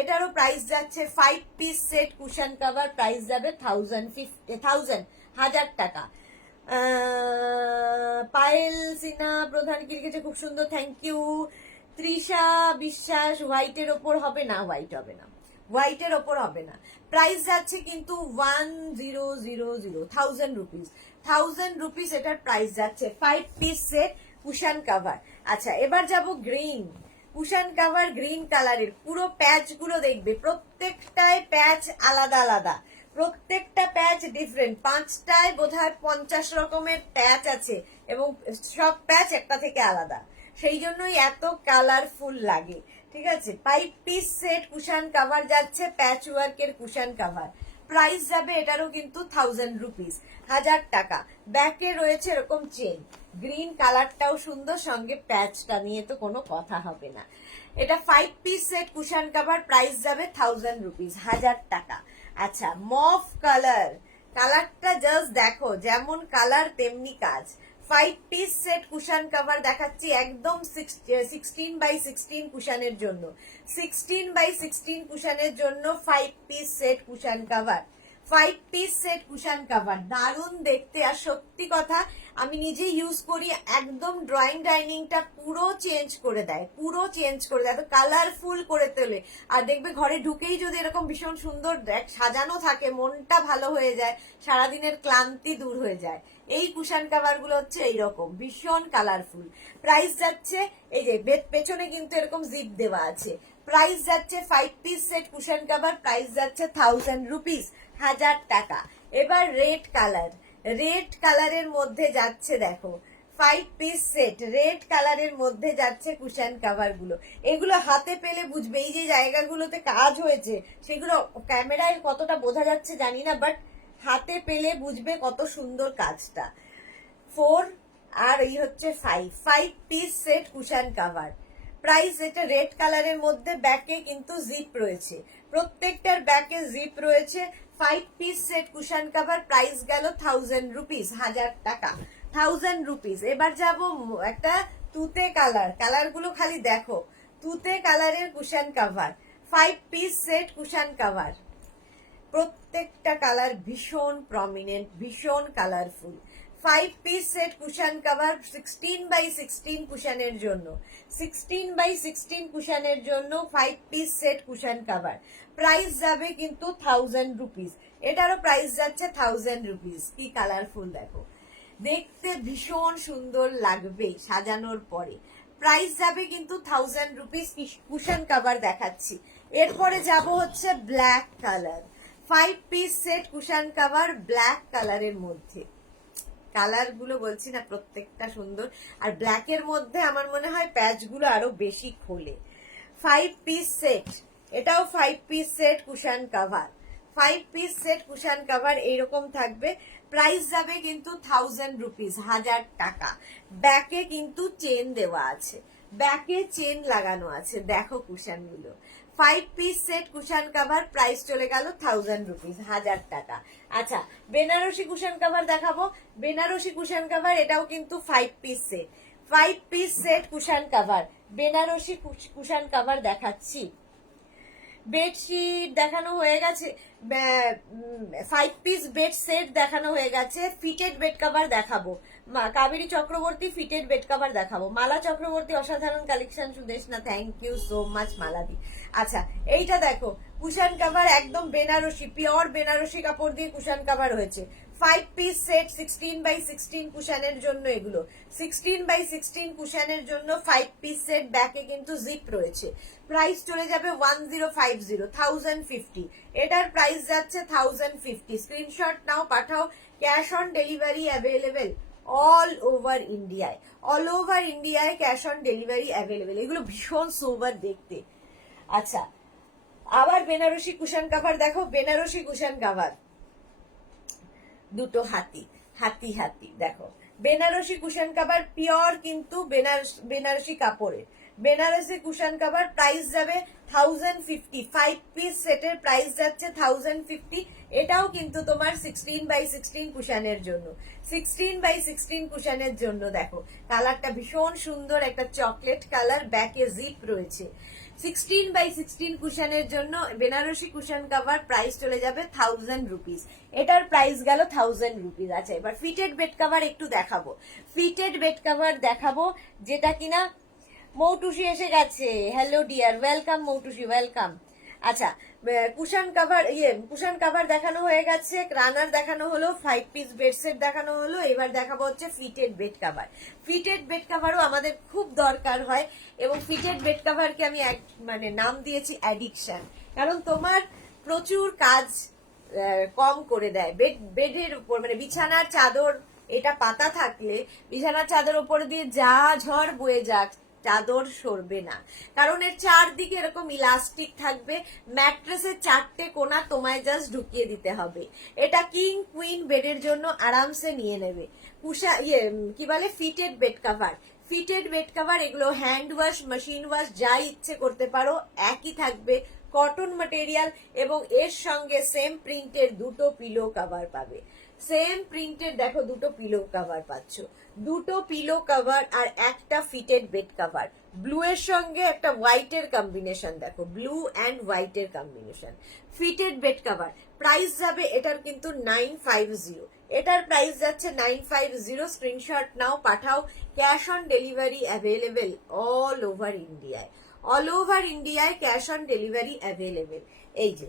এটারও প্রাইস যাচ্ছে 5 piece set cushion cover, price যাবে 1000 টাকা। পায়েল সিনহা প্রধান কি লিখেছে, খুব সুন্দর, থ্যাংক ইউ। তৃষা বিশ্বাস, হোয়াইটের ওপর হবে না, হোয়াইট হবে না, হোয়াইটের ওপর হবে না। প্রাইস যাচ্ছে কিন্তু 1000 রুপিস, 1000 রুপিস এটার প্রাইস যাচ্ছে। 5 পিস সেট কুশন কভার। আচ্ছা এবার যাব গ্রিন, কুশন কভার গ্রিন কালারের, পুরো প্যাচ গুলো দেখবে, প্রত্যেকটায় প্যাচ আলাদা আলাদা, প্রত্যেকটা প্যাচ ডিফারেন্ট, 5টায় বোধহয় 50 রকমের প্যাচ আছে এবং সব প্যাচ একটা থেকে আলাদা, সেই জন্যই এত কালারফুল লাগে, ঠিক আছে। 5 পিস সেট কুশন কভার যাচ্ছে, প্যাচ ওয়ার্কের কুশন কভার, প্রাইস যাবে এটারও কিন্তু 1000 রুপিস, 1000 টাকা। ব্যাকে রয়েছে এরকম চেন, গ্রিন কালারটাও সুন্দর, সঙ্গে প্যাচটা নিয়ে তো কোনো কথা হবে না। এটা 5 piece set cushion cover, price যাবে 1000 রুপিস, 1000 টাকা। আচ্ছা মফ কালার, কালারটা জাস্ট দেখো, যেমন কালার তেমনি কাজ। 5 পিস সেট কুশন কভার দেখাচ্ছি, একদম 16x16 কুশনের জন্য, 16x16 কুশনের জন্য 5 piece set cushion cover, 5 piece set cushion cover, দারুণ দেখতে। আর সত্যি কথা, আমি নিজে ইউজ করি, একদম ড্রয়িং ডাইনিংটা পুরো চেঞ্জ করে দেয়, পুরো চেঞ্জ করে দেয়, এত কালারফুল করে তোলে। আর দেখবে ঘরে ঢুকেই যদি এরকম ভীষণ সুন্দর সাজানো থাকে, মনটা ভালো হয়ে যায়, সারাদিনের ক্লান্তি দূর হয়ে যায়। এই কুশন কভার গুলো হচ্ছে এইরকম ভীষণ কালারফুল। প্রাইস যাচ্ছে, এই যে পেছনে কিন্তু এরকম জিপ দেওয়া আছে। প্রাইস যাচ্ছে 5 piece set cushion cover, price যাচ্ছে 1000 রুপিস, 1000 টাকা। এবার রেড কালার, রেড কালারের মধ্যে যাচ্ছে দেখো 5 পিস সেট, রেড কালারের মধ্যে যাচ্ছে কুশন কভার গুলো। এগুলো হাতে পেলে বুঝবে, এই যে জায়গাগুলোতে কাজ হয়েছে সেগুলো ক্যামেরায় কতটা বোঝা যাচ্ছে জানি না, বাট হাতে পেলে বুঝবে কত সুন্দর কাজটা। 4 আর এই হচ্ছে 5 piece set cushion cover. Price এটা রেড কালারের মধ্যে, ব্যাকে কিন্তু জিপ রয়েছে, প্রত্যেকটার ব্যাকে জিপ রয়েছে। 5 piece set cushion cover, price গেল 1000 রুপিস, 1000 টাকা, 1000 রুপিস। এবার যাব একটা তুতে কালার, কালার গুলো খালি দেখো, তুতে কালারের cushion cover, 5 piece set cushion cover. প্রত্যেকটা কালার ভীষণ প্রমিনেন্ট, ভীষণ colourful. 5 piece set cushion cover, 16x16 কুশনের জন্য, 16x16 কুশনের জন্য 5 piece set cushion cover. Price যাবে কিন্তু 1000 রুপিস, এটারও প্রাইস যাচ্ছে 1000 রুপিস। কি কালারফুল দেখো, দেখতে ভীষণ সুন্দর লাগবে সাজানোর পরে। প্রাইস যাবে কিন্তু 1000 রুপিস। কুশন কভার দেখাচ্ছি, এরপরে যাব হচ্ছে black colour, 5 piece set cushion cover black কালারের মধ্যে। কালার গুলো বলছি না প্রত্যেকটা সুন্দর, আর ব্ল্যাক এর মধ্যে আমার মনে হয় প্যাচ গুলো আরো বেশি খোলে। 5 পিস সেট, এটাও 5 piece set cushion cover, 5 piece set cushion cover এইরকম থাকবে। প্রাইস যাবে কিন্তু 1000 রুপিস, 1000 টাকা। ব্যাকে কিন্তু চেন দেওয়া আছে, ব্যাকে চেন লাগানো আছে, দেখো কুশন গুলো। 5 piece set cushion cover, price চলে গেল 1000 রুপিস, 1000 টাকা। আচ্ছা, বেনারসি কুশন কভার দেখাবো, বেনারসি কুশন কভার, এটাও কিন্তু 5 piece set, 5 piece set cushion cover, Banarasi cushion cover দেখাচ্ছি। বেডশিট দেখানো হয়ে গেছে, 5 পিস বেড সেট দেখানো হয়ে গেছে। ফিটেড বেড কভার দেখাবো, Kaveri Chakraborty fitted bed cover দেখাবো। মালা চক্রবর্তী অসাধারণ collection, Sudeshna thank you so much মালাদি। আচ্ছা, এইটা দেখো কুশন কভার, একদম বেনারসি, পিওর বেনারসি কাপড় দিয়ে কুশন কভার হয়েছে। 5 পিস সেট, 16x16 কুশনের জন্য এগুলো, 16x16 কুশনের জন্য 5 পিস সেট। ব্যাকে কিন্তু জিপ রয়েছে। প্রাইস চলে যাবে 1050, 1050। এটার প্রাইস যাচ্ছে 1050। Screenshot now, Pathao. Cash on delivery available all over ইন্ডিয়ায়, অল ওভার ইন্ডিয়ায় ক্যাশ অন ডেলিভারি অ্যাভেলেবেল। এগুলো ভীষণ সোবার দেখতে। আচ্ছা, আবার বেনারসি কুশন কভার দেখো, বেনারসি কুশন কভার, দুটো হাতি, হাতি হাতি দেখো, বেনারসি কুশন কভার পিওর কিন্তু বেনারসি কাপড়ের, বেনারসি কুশন কভার। প্রাইস যাবে 1050, 5 পিস সেটের প্রাইস যাচ্ছে 1050। এটাও কিন্তু তোমার 16x16 কুশনের জন্য, 16x16 কুশনের জন্য। দেখো কালারটা ভীষণ সুন্দর, একটা চকলেট কালার, ব্যাকে জিপ রয়েছে। 16x16 কুশনের জন্য বেনারসি কুশন কভার, প্রাইস চলে যাবে 1000 রুপিস। এটার প্রাইস গেল 1000 রুপিস। আচ্ছা, এবার ফিটেড বেড কভার একটু দেখাবো, ফিটেড বেড কভার দেখাবো, যেটা কিনা মৌটুসি এসে গেছে। Hello dear, welcome Moutushi, welcome. আচ্ছা, কুশন কভার, কুশন কভার দেখানো হয়ে গেছে, রানার দেখানো হলো, 5 পিস বেড সেট দেখানো হলো। এবার দেখাবো হচ্ছে fitted bed cover. Fitted bed কভারও আমাদের খুব দরকার হয়, এবং ফিটেড বেড কভারকে আমি মানে নাম দিয়েছি অ্যাডিকশন, কারণ তোমার প্রচুর কাজ কম করে দেয়। বেডের উপর মানে বিছানার চাদর এটা পাতা থাকলে, বিছানার চাদর উপরে দিয়ে যা ঝড় বয়ে যাক চাদর সরবে না, কারণ এর চারদিকে এরকম ইলাস্টিক থাকবে। ম্যাট্রেসের 4টে কোণা তোমায় জাস্ট ঢুকিয়ে দিতে হবে। এটা কিং কুইন বেডের জন্য আরামসে নিয়ে নেবে। কি বলে, fitted bed cover, fitted bed cover. এগুলো হ্যান্ড ওয়াশ, মেশিন ওয়াশ যা ইচ্ছে করতে পারো, একই থাকবে, কটন ম্যাটেরিয়াল, এবং এর সঙ্গে সেম প্রিন্টের দুটো পিলো কভার পাবে। সেম প্রিন্টের দেখো দুটো পিলো কভার পাচ্ছ, দুটো পিলো কভার আর একটা ফিটেড বেড কভার। ব্লু এর সঙ্গে একটা হোয়াইটের কম্বিনেশন, দেখো ব্লু অ্যান্ড হোয়াইটের combination, fitted bed cover. Price যাবে এটার কিন্তু 950, এটার প্রাইস যাচ্ছে 950। Screenshot now, Pathao. Cash on delivery available all over ইন্ডিয়ায়, অল ওভার ইন্ডিয়ায় ক্যাশ অন ডেলিভারি অ্যাভেলেবেল। এই যে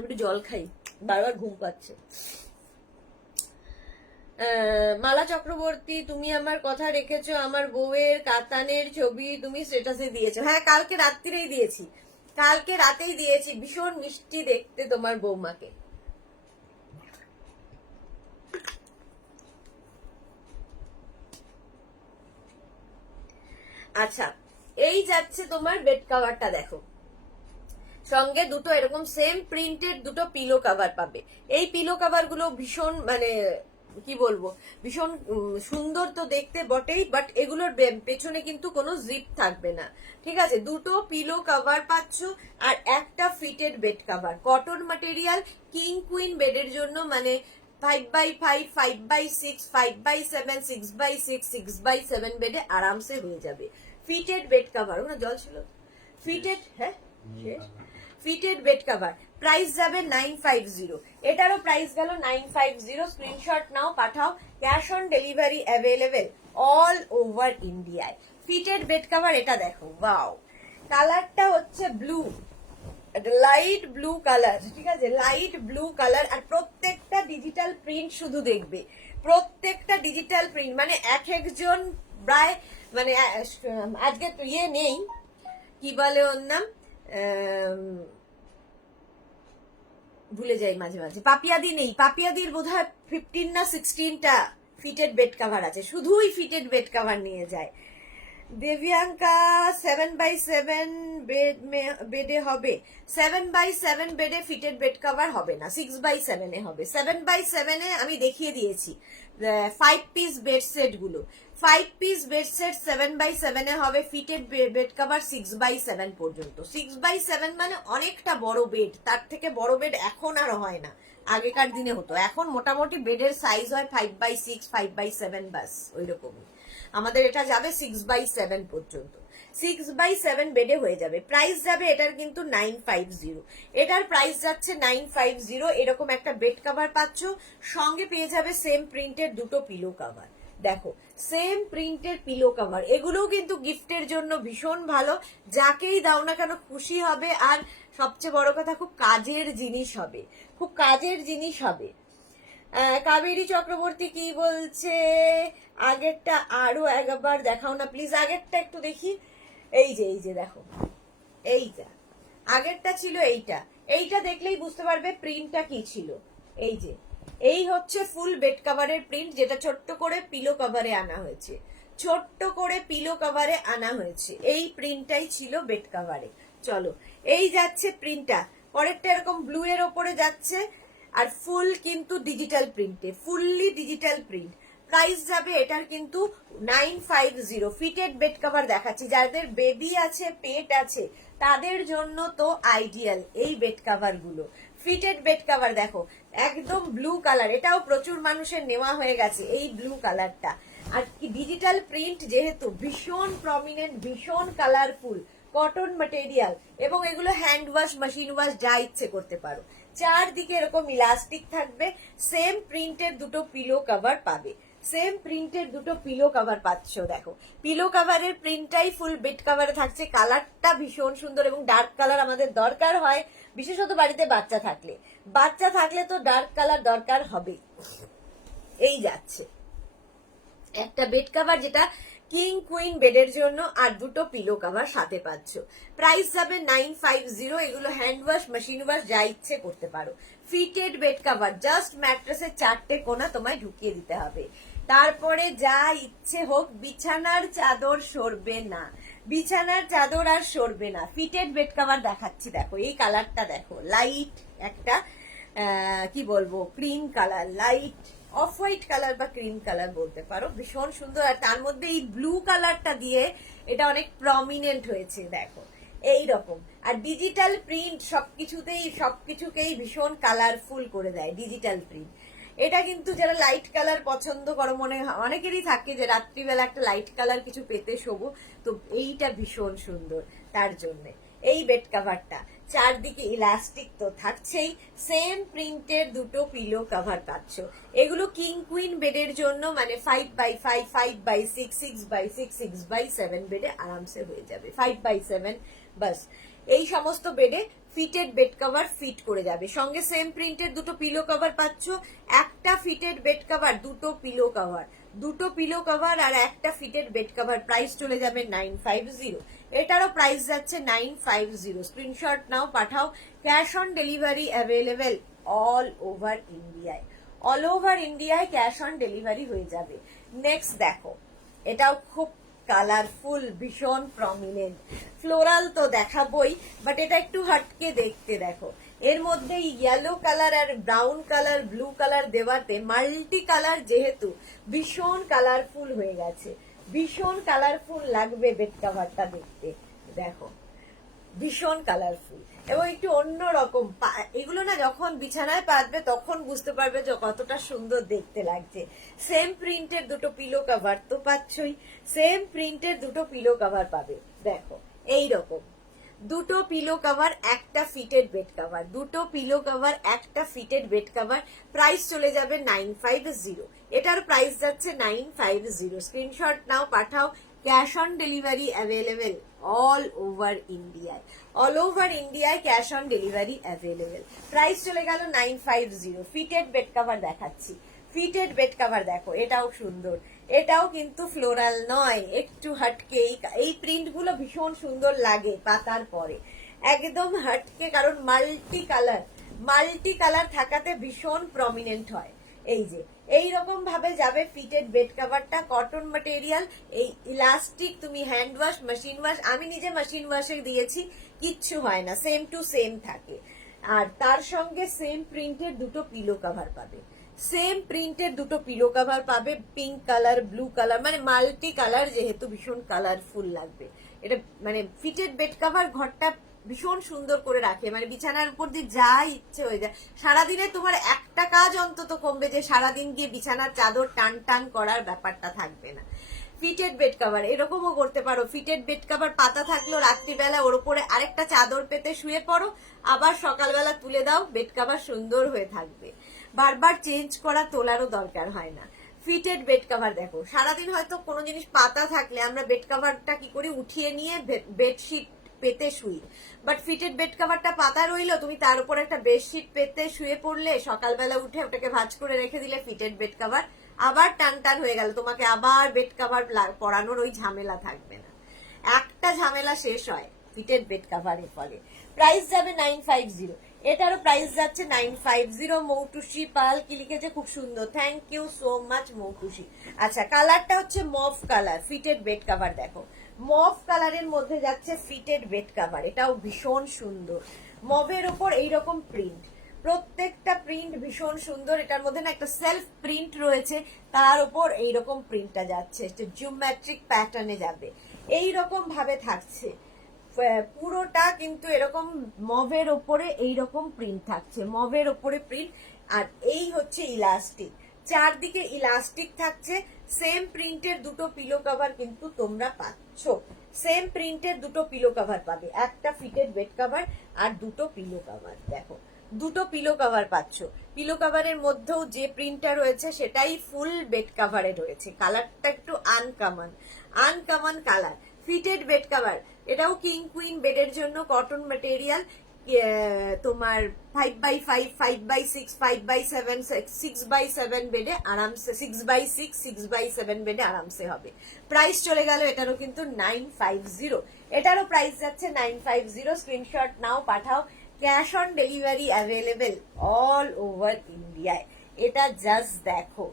একটু জল খাই, বারবার ঘুম পাচ্ছে। মালা চক্রবর্তী, তুমি আমার কথা রেখেছো, আমার বউয়ের কাতানের ছবি তুমি স্ট্যাটাসে দিয়েছো। হ্যাঁ, কালকে রাত্রিরেই দিয়েছি, কালকে রাতেই দিয়েছি। ভীষণ মিষ্টি দেখতে তোমার বৌমাকে। আচ্ছা, এই যাচ্ছে তোমার বেড কভারটা, দেখো সঙ্গে দুটো এরকম সেম প্রিন্টেড দুটো পিলো কভার পাবে। এই পিলো কভার গুলো ভীষণ মানে কি বলবো, ভীষণ সুন্দর তো দেখতে বটেই, বাট এগুলোর পেছনে কিন্তু কোনো জিপ থাকবে না, ঠিক আছে। দুটো পিলো কভার পাচ্ছ আর একটা fitted bed cover, cotton material, king queen বেডের জন্য, মানে 5x5, 5x6, 5x7, 6x6, 6x7 বেডে আরামসে হয়ে যাবে। ফিটেড বেড কভার, ওখানে জল ছিল, ফিটেড, হ্যাঁ ফিটেড বেড কভার। প্রাইস যাবে 950, এটারও প্রাইস গেল 950। Screenshot now, Pathao. Cash on delivery available all over ইন্ডিয়ায়। ফিটেড বেড কভার, এটা দেখো, ওয়াও, কালারটা হচ্ছে ব্লু, লাইট ব্লু কালার, ঠিক আছে, লাইট ব্লু কালার। আর প্রত্যেকটা ডিজিটাল প্রিন্ট শুধু দেখবে, প্রত্যেকটা ডিজিটাল প্রিন্ট, মানে এক একজন প্রায়, মানে আজকে তো ইয়ে নেই, কি বলে ওর নাম, ভুলে যাই মাঝে মাঝে, পাপিয়াদি নেই, পাপিয়াদির বোধহয় 15 না 16টা ফিটেড বেড কভার আছে, শুধুই ফিটেড বেড কভার নিয়ে যায়। দেবিয়াঙ্কা 7x7 বেডে হবে, 7x7 বেডে ফিটেড বেড কভার হবে না, 6x7 এ হবে। 7x7 এ আমি দেখিয়ে দিয়েছি 5 পিস বেড সেট গুলো, 5 পিস বেড সেট 7x7 এ হবে। ফিটেড বেড কভার 6x7 পর্যন্ত। 6x7 মানে অনেকটা বড় বেড, তার থেকে বড় বেড এখন আর হয় না, আগেকার দিনে হতো। এখন মোটামুটি বেডের সাইজ হয় 5x6, 5x7, বাস ওই রকমই। আমাদের এটা যাবে 6x7 পর্যন্ত, 6x7 বেডে হয়ে যাবে। প্রাইস যাবে এটার কিন্তু 950, এটার প্রাইস যাচ্ছে 950। এরকম একটা বেড কভার পাচ্ছ, সঙ্গে পেয়ে যাবে সেম প্রিন্টের দুটো পিলো কভার। দেখো সেম প্রিন্টের পিলো কভার, এগুলোও কিন্তু গিফটের জন্য ভীষণ ভালো, যাকেই দাও না কেন খুশি হবে। আর সবচেয়ে বড় কথা, খুব কাজের জিনিস হবে, খুব কাজের জিনিস হবে। কাবেরী চক্রবর্তী কি বলছে, আগেরটা আরো একবার দেখাও না প্লিজ, আগেরটা একটু দেখি। এই যে দেখো, এইটা আগেরটা ছিল, এইটা, এইটা দেখলেই বুঝতে পারবে প্রিন্টটা কি ছিল। এই যে এই হচ্ছে ফুল বেড কভারের প্রিন্ট, যেটা ছোট্ট করে পিলো কভারে আনা হয়েছে, ছোট্ট করে পিলো কভারে আনা হয়েছে। এই প্রিন্টটাই ছিল বেড কভারে। চলো, এই যাচ্ছে প্রিন্টটা, পরেরটা এরকম ব্লু এর ওপরে যাচ্ছে, আর ফুল কিন্তু ডিজিটাল প্রিন্টে, ফুললি ডিজিটাল প্রিন্ট। প্রাইস যাবে এটার কিন্তু 950। ফিটেড বেড কভার দেখাচ্ছি, যাদের বেবি আছে, পেট আছে, তাদের জন্য তো আইডিয়াল এই বেড কভার গুলো। ফিটেড বেড কভার দেখো, একদম ব্লু কালার, এটাও প্রচুর মানুষের নেওয়া হয়ে গেছে এই ব্লু কালারটা। আর কি ডিজিটাল প্রিন্ট, যেহেতু ভীষণ প্রমিনেন্ট, ভীষণ কালারফুল, কটন ম্যাটেরিয়াল, এবং এগুলো হ্যান্ড ওয়াশ, মেশিন ওয়াশ, যা ইচ্ছে করতে পারো। চারদিকে এরকম ইলাস্টিক থাকবে। সেম প্রিন্টের দুটো পিলো কভার পাবে, সেম প্রিন্টের দুটো পিলো কভার পাচ্ছ। দেখো পিলো কভারের প্রিন্টটাই ফুল বেড কভারে থাকছে, কালারটা ভীষণ সুন্দর, এবং ডার্ক কালার আমাদের দরকার হয়, বিশেষত বাড়িতে বাচ্চা থাকলে, বাচ্চা থাকলে তো ডার্ক কালার দরকার হবে। এই যাচ্ছে একটা বেড কভার, যেটা কিং কুইন বেডের জন্য, আর দুটো পিলো কভার সাথে পাচ্ছ। প্রাইস যাবে 950। এগুলো হ্যান্ড ওয়াশ, মেশিন ওয়াশ, যা ইচ্ছে করতে পারো। ফিটেড বেড কভার, জাস্ট ম্যাট্রেসের 4টে কোণা তোমায় ঢুকিয়ে দিতে হবে, তারপরে যা ইচ্ছে হোক, বিছানার চাদর সরবে না, বিছানার চাদর আর সরবে না। ফিটেড বেড কভার দেখাচ্ছি, দেখো এই কালারটা দেখো, লাইট একটা কি বলবো, cream colour, light off white colour বা ক্রিম কালার বলতে পারো, ভীষণ সুন্দর। আর তার মধ্যে এই ব্লু কালারটা দিয়ে এটা অনেক প্রমিনেন্ট হয়েছে দেখো এই রকম। আর ডিজিটাল প্রিন্ট সবকিছুকেই ভীষণ কালারফুল করে দেয় ডিজিটাল প্রিন্ট। এটা কিন্তু যারা লাইট কালার পছন্দ করো, মনে অনেকেরই থাকে যে রাত্রিবেলা একটা লাইট কালার কিছু পেতে শোবো, তো এইটা ভীষণ সুন্দর তার জন্য। এই বেড কাভারটা চারদিকে ইলাস্টিক তো থাকছেই, সেম প্রিন্টের দুটো পিলো কভার পাচ্ছ। এগুলো কিং কুইন বেডের জন্য, মানে 5x5, 5x6, 6x6, 6x7 বেডে আরামসে হয়ে যাবে। 5x7 বাস। এই সমস্ত বেডে ফিটেড বেড কভার ফিট করে যাবে। সঙ্গে সেম প্রিন্টের দুটো পিলো কভার পাচ্ছ। একটা ফিটেড বেড কভার, দুটো পিলো কভার আর একটা ফিটেড বেড কভার, প্রাইস চলে যাবে 950। এটারও প্রাইস যাচ্ছে 950। Screenshot now, Pathao. Cash on delivery available all over ইন্ডিয়ায়। অল ওভার ইন্ডিয়ায় ক্যাশ অন ডেলিভারি হয়ে যাবে। নেক্সট দেখো, এটাও খুব কালারফুল, ভীষণ প্রমিনেন্ট। ফ্লোরাল তো দেখাবোই, বাট এটা একটু হটকে দেখতে দেখো। এর মধ্যে ইয়েলো কালার আর ব্রাউন কালার, ব্লু কালার দেওয়াতে মাল্টি কালার যেহেতু ভীষণ কালারফুল হয়ে গেছে। ভীষণ কালারফুল লাগবে বেড কাভারটা দেখতে, দেখো ভীষণ কালারফুল এবং একটু অন্যরকম। এগুলো না যখন বিছানায় পাতবে তখন বুঝতে পারবে যে কতটা সুন্দর দেখতে লাগছে। সেম প্রিন্টের দুটো পিলো কভার তো পাচ্ছই, সেম প্রিন্টের দুটো পিলো কভার পাবে দেখো এইরকম। দুটো পিলো কভার, একটা ফিটেড বেড কভার, দুটো পিলো কভার, একটা ফিটেড বেড কভার, প্রাইস চলে যাবে 950। এটার প্রাইস যাচ্ছে 950। Screenshot now, Pathao. Cash on delivery available all over ইন্ডিয়ায়। অল ওভার ইন্ডিয়ায় cash on delivery available. Price চলে গেল 950। ফিটেড বেড কভার দেখাচ্ছি। ফিটেড বেড কভার দেখো, এটাও সুন্দর। এটাও কিন্তু ফ্লোরাল নয়, একটু হটকে। এই প্রিন্ট গুলো ভীষণ সুন্দর লাগে পাতার পরে, একদম হটকে, কারণ মাল্টি কালার থাকাতে ভীষণ প্রমিনেন্ট হয়। এই যে এইরকম ভাবে যাবে ফিটেড বেড কভারটা, কটন ম্যাটেরিয়াল। এই ইলাস্টিক, তুমি হ্যান্ড ওয়াশ, মেশিন ওয়াশ, আমি নিজে মেশিন ওয়াশে দিয়েছি, কিচ্ছু হয় না, সেম টু সেম থাকে। আর তার সঙ্গে সেম প্রিন্টের দুটো পিলো কভার পাবে, সেম প্রিন্টের দুটো পিলো কভার পাবে, পিঙ্ক কালার, ব্লু কালার, মানে মাল্টি কালার, যেহেতু ভীষণ কালারফুল লাগবে। এটা মানে ফিটেড বেড কভার ঘরটা ভীষণ সুন্দর করে রাখে, মানে বিছানার উপর দিয়ে যা ইচ্ছে হয়ে যায়। সারাদিনে তোমার একটা কাজ অন্তত কমবে, যে সারাদিন গিয়ে বিছানার চাদর টান টান করার ব্যাপারটা থাকবে না। ফিটেড বেড কভার এরকমও করতে পারো, ফিটেড বেড কভার পাতা থাকলো, রাত্রিবেলা ওর উপরে আরেকটা চাদর পেতে শুয়ে পড়ো, আবার সকালবেলা তুলে দাও, বেড কভার সুন্দর হয়ে থাকবে। বারবার চেঞ্জ করা, তোলারও দরকার হয় না। ফিটেড বেড কভার দেখো, সারাদিন হয়তো কোনো জিনিস পাতা থাকলে আমরা বেড কভারটা কি করি, উঠিয়ে নিয়ে বেডশিট পেতে শুই। বাট ফিটেড বেড কভারটা পাতা রইলো, তুমি তার উপর একটা বেডশিট পেতে শুয়ে পড়লে, সকালবেলা উঠে ওটাকে ভাঁজ করে রেখে দিলে, ফিটেড বেড কভার আবার টান টান হয়ে গেল, তোমাকে আবার বেড কভার পরানোর ওই ঝামেলা থাকবে না। একটা ঝামেলা শেষ হয় ফিটেড বেড কভারের ফলে। প্রাইস যাবে 950। এটারও প্রাইস যাচ্ছে 950। মৌটুসি পাল কি লিখেছে, খুব সুন্দর, thank you so much Moutushi. আচ্ছা, কালারটা হচ্ছে mauve colour, fitted bed cover দেখো, মভ কালারের মধ্যে যাচ্ছে ফিটেড বেড কভার, এটাও ভীষণ সুন্দর। মভের ওপর এইরকম প্রিন্ট, প্রত্যেকটা প্রিন্ট ভীষণ সুন্দর। এটার মধ্যে না একটা সেলফ প্রিন্ট রয়েছে, তার উপর এইরকম প্রিন্টটা যাচ্ছে, জিওমেট্রিক প্যাটার্নে যাবে, এইরকম ভাবে থাকছে পুরোটা, কিন্তু এরকম মভের ওপরে এইরকম প্রিন্ট থাকছে, মভের ওপরে প্রিন্ট। আর এই হচ্ছে ইলাস্টিক, চারদিকে ইলাস্টিক থাকছে। সেম প্রিন্টের দুটো পিলো কভার কিন্তু তোমরা পাচ্ছ, সেম প্রিন্টের দুটো পিলো কভার পাবে, একটা ফিটেড বেড কভার আর দুটো পিলো কভার। দেখো দুটো পিলো কভার পাচ্ছ। পিলো কভারের মধ্যেও যে প্রিন্টটা রয়েছে সেটাই ফুল বেড কভারে রয়েছে। কালারটা একটু uncommon colour. Fitted bed cover, এটাও কিং কুইন বেডের জন্য, কটন ম্যাটেরিয়াল, তোমার 5x5, 5x6, 5x7, 6x7 বেডে আরামসে, 6x6, 6x7 বেডে আরামসে হবে। প্রাইস চলে গেল এটারও কিন্তু 950। এটারও প্রাইস যাচ্ছে 950। Screenshot now, Pathao. Cash on delivery available all over ইন্ডিয়ায়। এটা জাস্ট দেখো,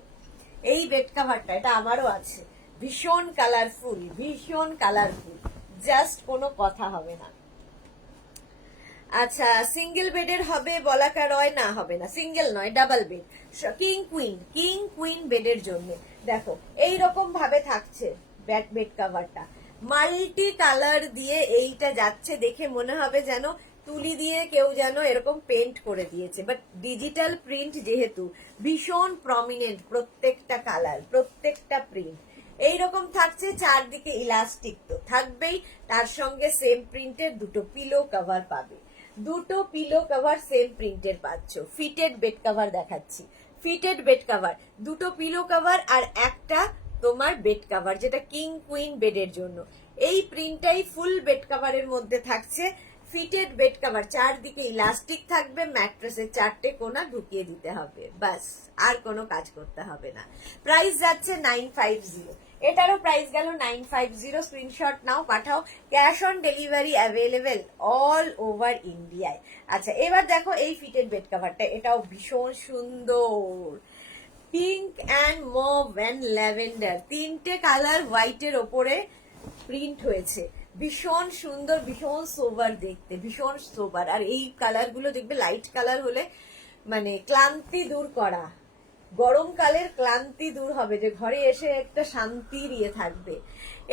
এই বেড কভারটা, এটা আমারও আছে, ভীষণ কালারফুল, জাস্ট কোনো কথা হবে না। আচ্ছা, সিঙ্গেল বেডের হবে বলাকা রয়? না, হবে না, সিঙ্গেল নয়, ডাবল বেড। কিং কুইন বেডের জন্য দেখো এই রকম ভাবে থাকছে বেড কাভারটা, মাল্টি কালার দিয়ে এইটা যাচ্ছে, দেখে মনে হবে যেন তুলি দিয়ে কেউ যেন এরকম পেন্ট করে দিয়েছে, বাট ডিজিটাল প্রিন্ট যেহেতু ভীষণ প্রমিনেন্ট, প্রত্যেকটা কালার প্রত্যেকটা প্রিন্ট এইরকম থাকছে। চারদিকে ইলাস্টিক তো থাকবেই, তার সঙ্গে সেম প্রিন্টের দুটো পিলো কভার পাবে, দুটো পিলো কভার সেম প্রিন্টের পাচ্ছ। ফিটেড বেড কভার দেখাচ্ছি, ফিটেড বেড কভার, দুটো পিলো কভার আর একটা তোমার বেড কভার, যেটা কিং কুইন বেডের জন্য। এই প্রিন্টটাই ফুল বেড কভারের মধ্যে থাকছে। ফিটেড বেড কভার, চারদিকে ইলাস্টিক থাকবে, ম্যাট্রেসের চারটে কোনা ঢুকিয়ে দিতে হবে, বাস, আর কোনো কাজ করতে হবে না। প্রাইস যাচ্ছে 950, এটারও প্রাইস গেল 950। Screenshot now, Pathao, cash on delivery available all over ইন্ডিয়ায়। আচ্ছা, এবার দেখো এই ফিটেড বেড কভারটা, এটাও ভীষণ সুন্দর, pink and move and lavender, তিনটে কালার হোয়াইটের ওপরে প্রিন্ট হয়েছে, ভীষণ সুন্দর, ভীষণ সোবার দেখতে, ভীষণ সোবার। আর এই কালার গুলো দেখবে লাইট কালার হলে মানে ক্লান্তি দূর করা, গরমকালের ক্লান্তি দূর হবে, যে ঘরে এসে একটা শান্তির ইয়ে থাকবে।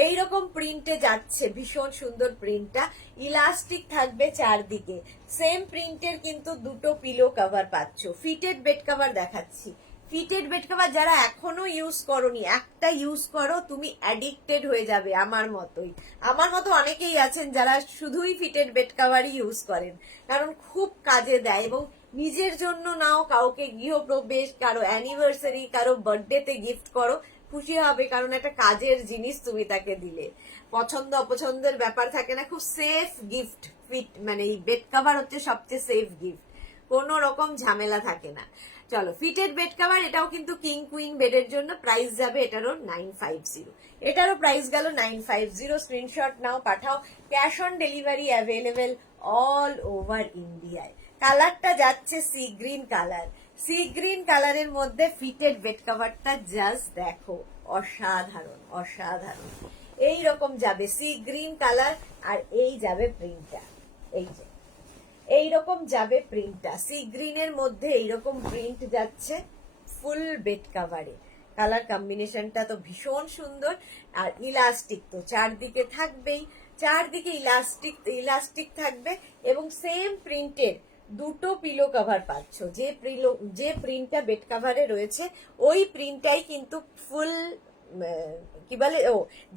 এইরকম প্রিন্টে যাচ্ছে, ভীষণ সুন্দর প্রিন্টটা, ইলাস্টিক থাকবে চারদিকে, সেম প্রিন্টের কিন্তু দুটো পিলো কভার পাচ্ছ। ফিটেড বেড কভার দেখাচ্ছি, ফিটেড বেড কভার যারা এখনো ইউজ করোনি, একটা ইউজ করো, তুমি অ্যাডিক্টেড হয়ে যাবে। আমার মতোই, আমার মতো অনেকেই আছেন যারা শুধুই ফিটেড বেড কভারই ইউজ করেন, কারণ খুব কাজে দেয়। এবং নিজের জন্য নাও, কাউকে গৃহপ্রবেশ, কারো অ্যানিভার্সারি, কারো বার্থডেতে গিফট করো, খুশি হবে, কারণ একটা কাজের জিনিস তুমি তাকে দিলে। পছন্দ অপছন্দের ব্যাপার থাকে না, খুব সেফ গিফট। মানে এই বেড কভার হচ্ছে সবচেয়ে সেফ গিফট, কোনো রকম ঝামেলা থাকে না। চলো, ফিটেড বেড কভার, এটাও কিন্তু কিং কুইন বেডের জন্য। প্রাইস যাবে এটারও 950, এটারও প্রাইস গেল 950। Screenshot now, Pathao, cash on delivery available all over ইন্ডিয়ায়। কালারটা যাচ্ছে sea green colour, sea green কালারের মধ্যে ফিটেড বেড কভারটা জাস্ট দেখো, অসাধারণ অসাধারণ। এই রকম যাবে সি গ্রিন কালার, আর এই যাবে প্রিন্টটা, এই যে এইরকম যাবে প্রিন্টটা, সি গ্রিনের মধ্যে এইরকম প্রিন্ট যাচ্ছে ফুল বেড কাভারে। কালার কম্বিনেশনটা তো ভীষণ সুন্দর, আর ইলাস্টিক তো চারদিকে থাকবেই, চারদিকে ইলাস্টিক ইলাস্টিক থাকবে, এবং সেম প্রিন্টের দুটো পিলো কভার পাচ্ছ। যে প্রিন্টটা বেড কাভারে রয়েছে ওই প্রিন্টটাই কিন্তু ফুল, কি বলে,